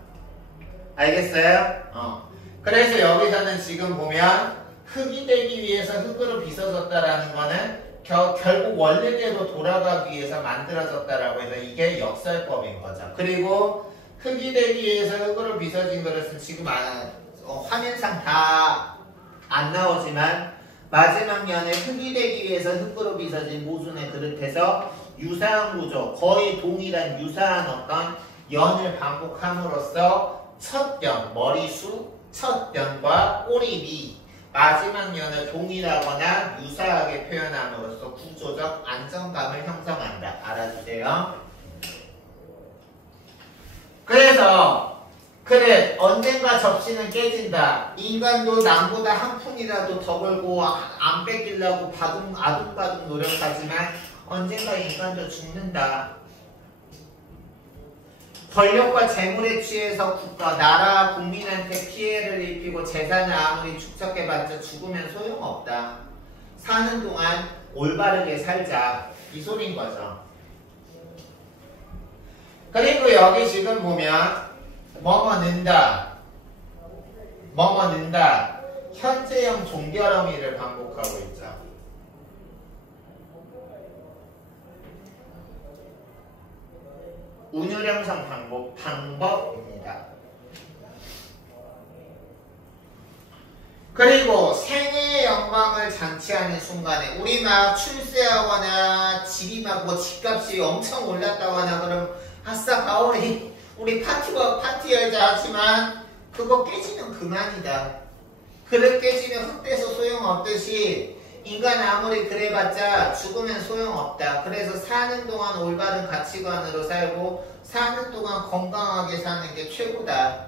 알겠어요? 그래서 여기서는 지금 보면 흙이 되기 위해서 흙으로 빚어졌다라는 거는 결국 원래대로 돌아가기 위해서 만들어졌다라고 해서 이게 역설법인 거죠. 그리고 흙이 되기 위해서 흙으로 빚어진 그릇은 지금 화면상 다 안 나오지만 마지막 면에 흙이 되기 위해서 흙으로 빚어진 모순의 그릇에서 유사한 구조, 거의 동일한 유사한 어떤 연을 반복함으로써 첫 연, 머리수, 첫 연과 꼬리비 마지막 연을 동일하거나 유사하게 표현함으로써 구조적 안정감을 형성한다. 알아주세요. 그래서 그래 언젠가 접시는 깨진다. 인간도 남보다 한 푼이라도 더 벌고 안 뺏기려고 아둥바둥 노력하지만 언젠가 인간도 죽는다. 권력과 재물에 취해서 국가, 나라, 국민한테 피해를 입히고 재산을 아무리 축적해봤자 죽으면 소용없다. 사는 동안 올바르게 살자. 이 소린 거죠. 그리고 여기 지금 보면 뭐뭐 는다. 현재형 종결어미를 반복하고 있죠. 운율형상 방법입니다. 그리고 생애의 영광을 잔치하는 순간에 우리 막 출세하거나 집이 막 뭐 집값이 엄청 올랐다거나 그럼 아싸 가오리 우리 파티 열자 하지만 그거 깨지면 그만이다. 그릇 깨지면 흙돼서 소용없듯이 인간 아무리 그래봤자 죽으면 소용없다. 그래서 사는 동안 올바른 가치관으로 살고 사는 동안 건강하게 사는 게 최고다.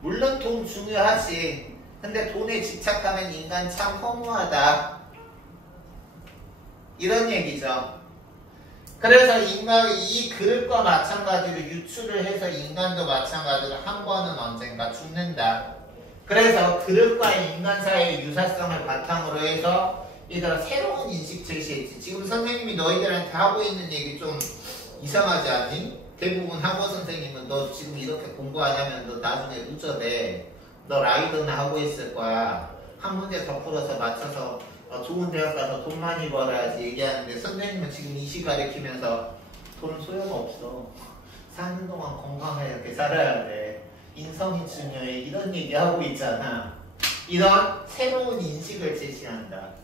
물론 돈 중요하지. 근데 돈에 집착하면 인간 참 허무하다. 이런 얘기죠. 그래서 인간이 이 그릇과 마찬가지로 유추를 해서 인간도 마찬가지로 한 번은 언젠가 죽는다. 그래서 그릇과 인간 사이의 유사성을 바탕으로 해서 얘들아 새로운 인식 제시했지. 지금 선생님이 너희들한테 하고 있는 얘기 좀 이상하지 않니? 대부분 학원 선생님은 너 지금 이렇게 공부 안 하면 너 나중에 루저돼. 너 라이더나 하고 있을 거야. 한 문제 더 풀어서 맞춰서 좋은 대학 가서 돈 많이 벌어야지 얘기하는데 선생님은 지금 이 시 가르치면서 돈 소용없어. 사는 동안 건강하게 살아야 돼. 인성이 중요해. 이런 얘기하고 있잖아. 이런 새로운 인식을 제시한다.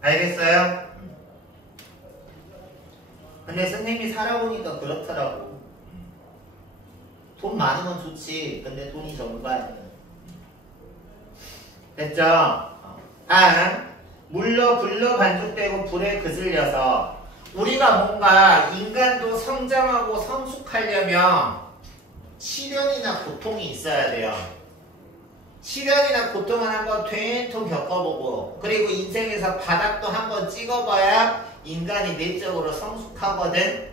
알겠어요? 근데 선생님이 살아보니까 그렇더라고. 돈 많은 건 좋지. 근데 돈이 전부가 아니야. 됐죠? 물로 불로 반죽되고 불에 그슬려서 우리가 뭔가 인간도 성장하고 성숙하려면 시련이나 고통이 있어야 돼요. 시련이나 고통을 한번 되토록 겪어보고 그리고 인생에서 바닥도 한번 찍어봐야 인간이 내적으로 성숙하거든.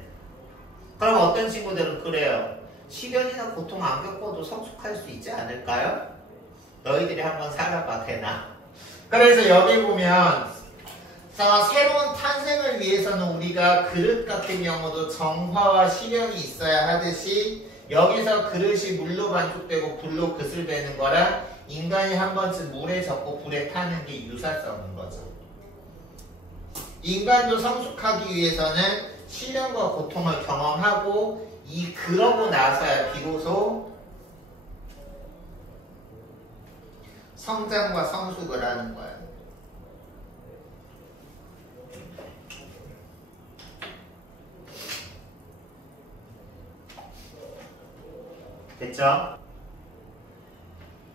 그럼 어떤 친구들은 그래요. 시련이나 고통 안 겪어도 성숙할 수 있지 않을까요? 너희들이 한번 살아봐 되나? 그래서 여기 보면 새로운 탄생을 위해서는 우리가 그릇 같은 경우도 정화와 시련이 있어야 하듯이 여기서 그릇이 물로 반죽되고 불로 그슬되는 거랑 인간이 한 번쯤 물에 젖고 불에 타는 게 유사성인 거죠. 인간도 성숙하기 위해서는 시련과 고통을 경험하고 그러고 나서야 비로소 성장과 성숙을 하는 거야. 됐죠?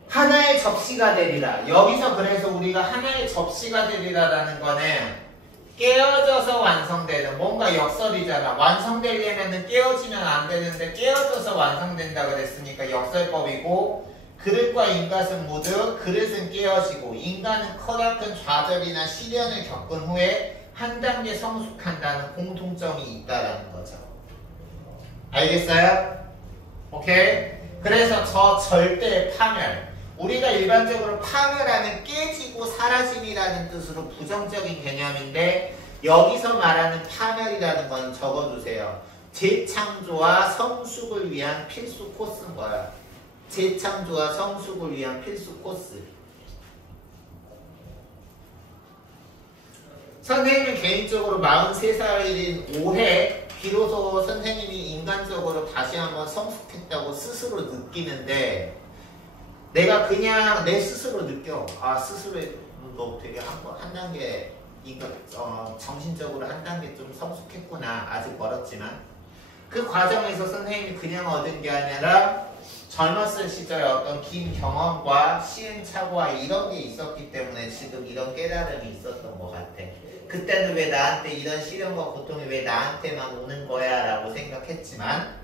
하나의 접시가 되리라. 여기서 그래서 우리가 하나의 접시가 되리라라는 거는 깨어져서 완성되는 뭔가 역설이잖아. 완성되려면 깨어지면 안 되는데 깨어져서 완성된다 그랬으니까 역설법이고 그릇과 인간은 모두 그릇은 깨어지고 인간은 커다큰 좌절이나 시련을 겪은 후에 한 단계 성숙한다는 공통점이 있다라는 거죠. 알겠어요? 오케이? 그래서 저 절대의 파멸. 우리가 일반적으로 파멸하는 깨지고 사라짐이라는 뜻으로 부정적인 개념인데 여기서 말하는 파멸이라는 건 적어두세요. 재창조와 성숙을 위한 필수 코스인 거야. 재창조와 성숙을 위한 필수 코스. 선생님은 개인적으로 43살인 올해 비로소 선생님이 인간적으로 다시 한번 성숙했다고 스스로 느끼는데 내가 그냥 내 스스로 느껴. 스스로 너 되게 한 단계 정신적으로 한 단계 좀 성숙했구나. 아직 멀었지만 그 과정에서 선생님이 그냥 얻은 게 아니라 젊었을 시절에 어떤 긴 경험과 시행착오와 이런 게 있었기 때문에 지금 이런 깨달음이 있었던 것 같아. 그때는 왜 나한테 이런 시련과 고통이 왜 나한테만 오는 거야 라고 생각했지만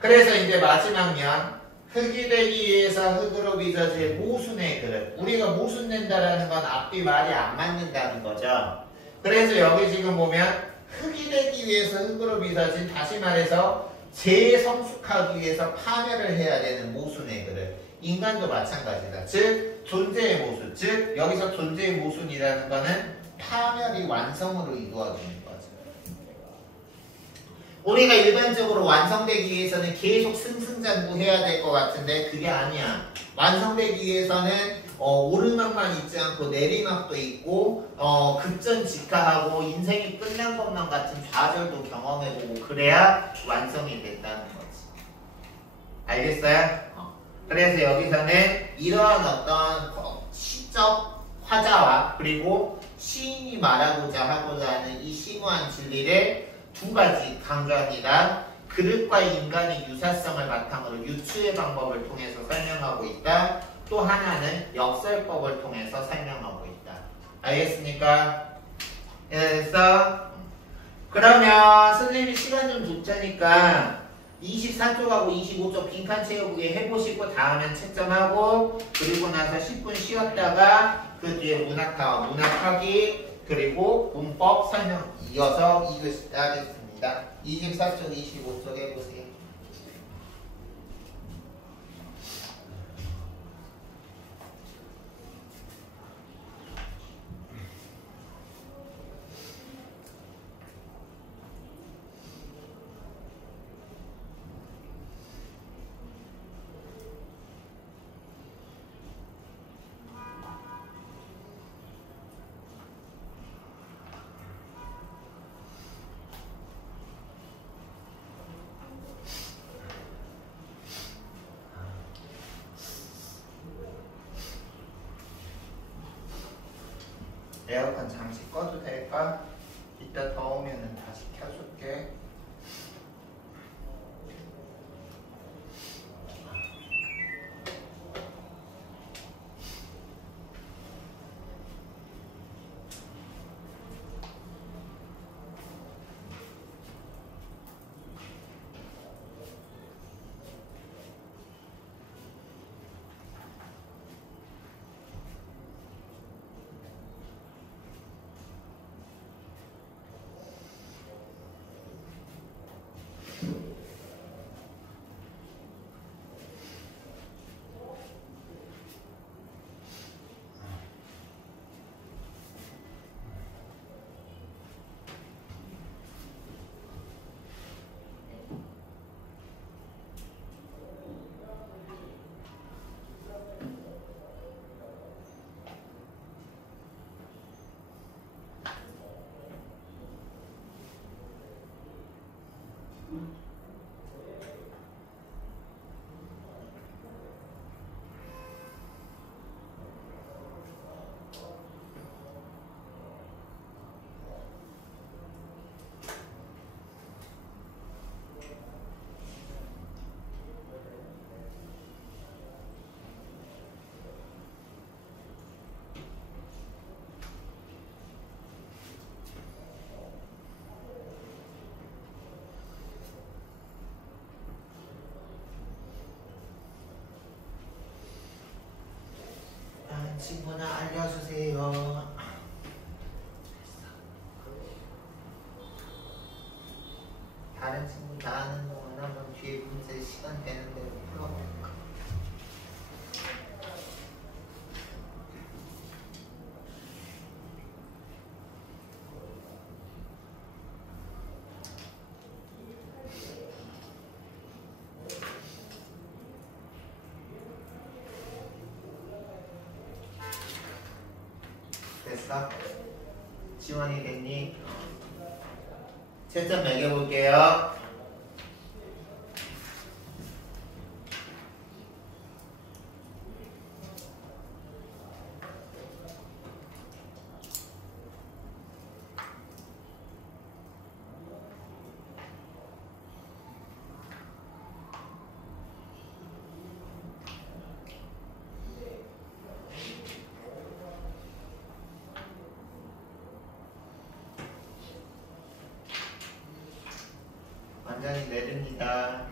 그래서 이제 마지막 년 흙이 되기 위해서 흙으로 빚어질 모순의 그릇. 우리가 모순된다라는 건 앞뒤 말이 안 맞는다는 거죠. 그래서 여기 지금 보면 흙이 되기 위해서 흙으로 빚어진 다시 말해서 재성숙하기 위해서 파멸을 해야 되는 모순의 그릇. 인간도 마찬가지다. 즉 존재의 모순. 즉 여기서 존재의 모순이라는 거는 파멸이 완성으로 이루어지는 거죠. 우리가 일반적으로 완성되기 위해서는 계속 승승장구해야 될 것 같은데 그게 아니야. 완성되기 위해서는 오르막만 있지 않고 내리막도 있고 급전직하하고 인생이 끝난 것만 같은 좌절도 경험해보고 그래야 완성이 된다는 거지. 알겠어요? 그래서 여기서는 이러한 어떤 시적 화자와 그리고 시인이 말하고자 하고자 하는 이 심오한 진리를 두 가지 강조합니다. 그릇과 인간의 유사성을 바탕으로 유추의 방법을 통해서 설명하고 있다. 또 하나는 역설법을 통해서 설명하고 있다. 알겠습니까? 그래서 그러면 선생님이 시간 좀 줄 테니까 24쪽하고 25쪽 빈칸 채우기 해보시고 다음엔 채점하고 그리고 나서 10분 쉬었다가 그 뒤에 문학하기 그리고 문법 설명 이어서 2교시 하겠습니다. 24쪽 25쪽 해보세요. 에어컨 잠시 꺼도 될까? 이따 더우면 다시 켜줄게. 친구나 알려주세요. 다른 친구 다 아는 동안 한번 뒤에 문제 시간 되는 대로 풀어볼까? 됐어? 지원이 됐니? 채점 매겨볼게요. 완전히 내립니다.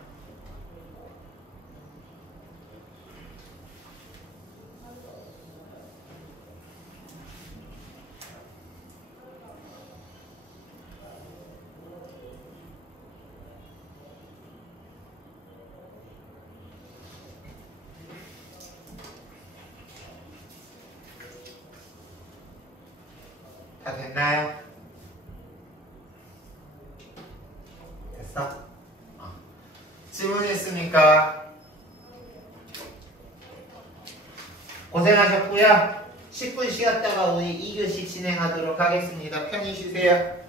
다 됐나요? 됐어? 질문했습니까? 고생하셨고요. 10분 쉬었다가 우리 2교시 진행하도록 하겠습니다. 편히 쉬세요.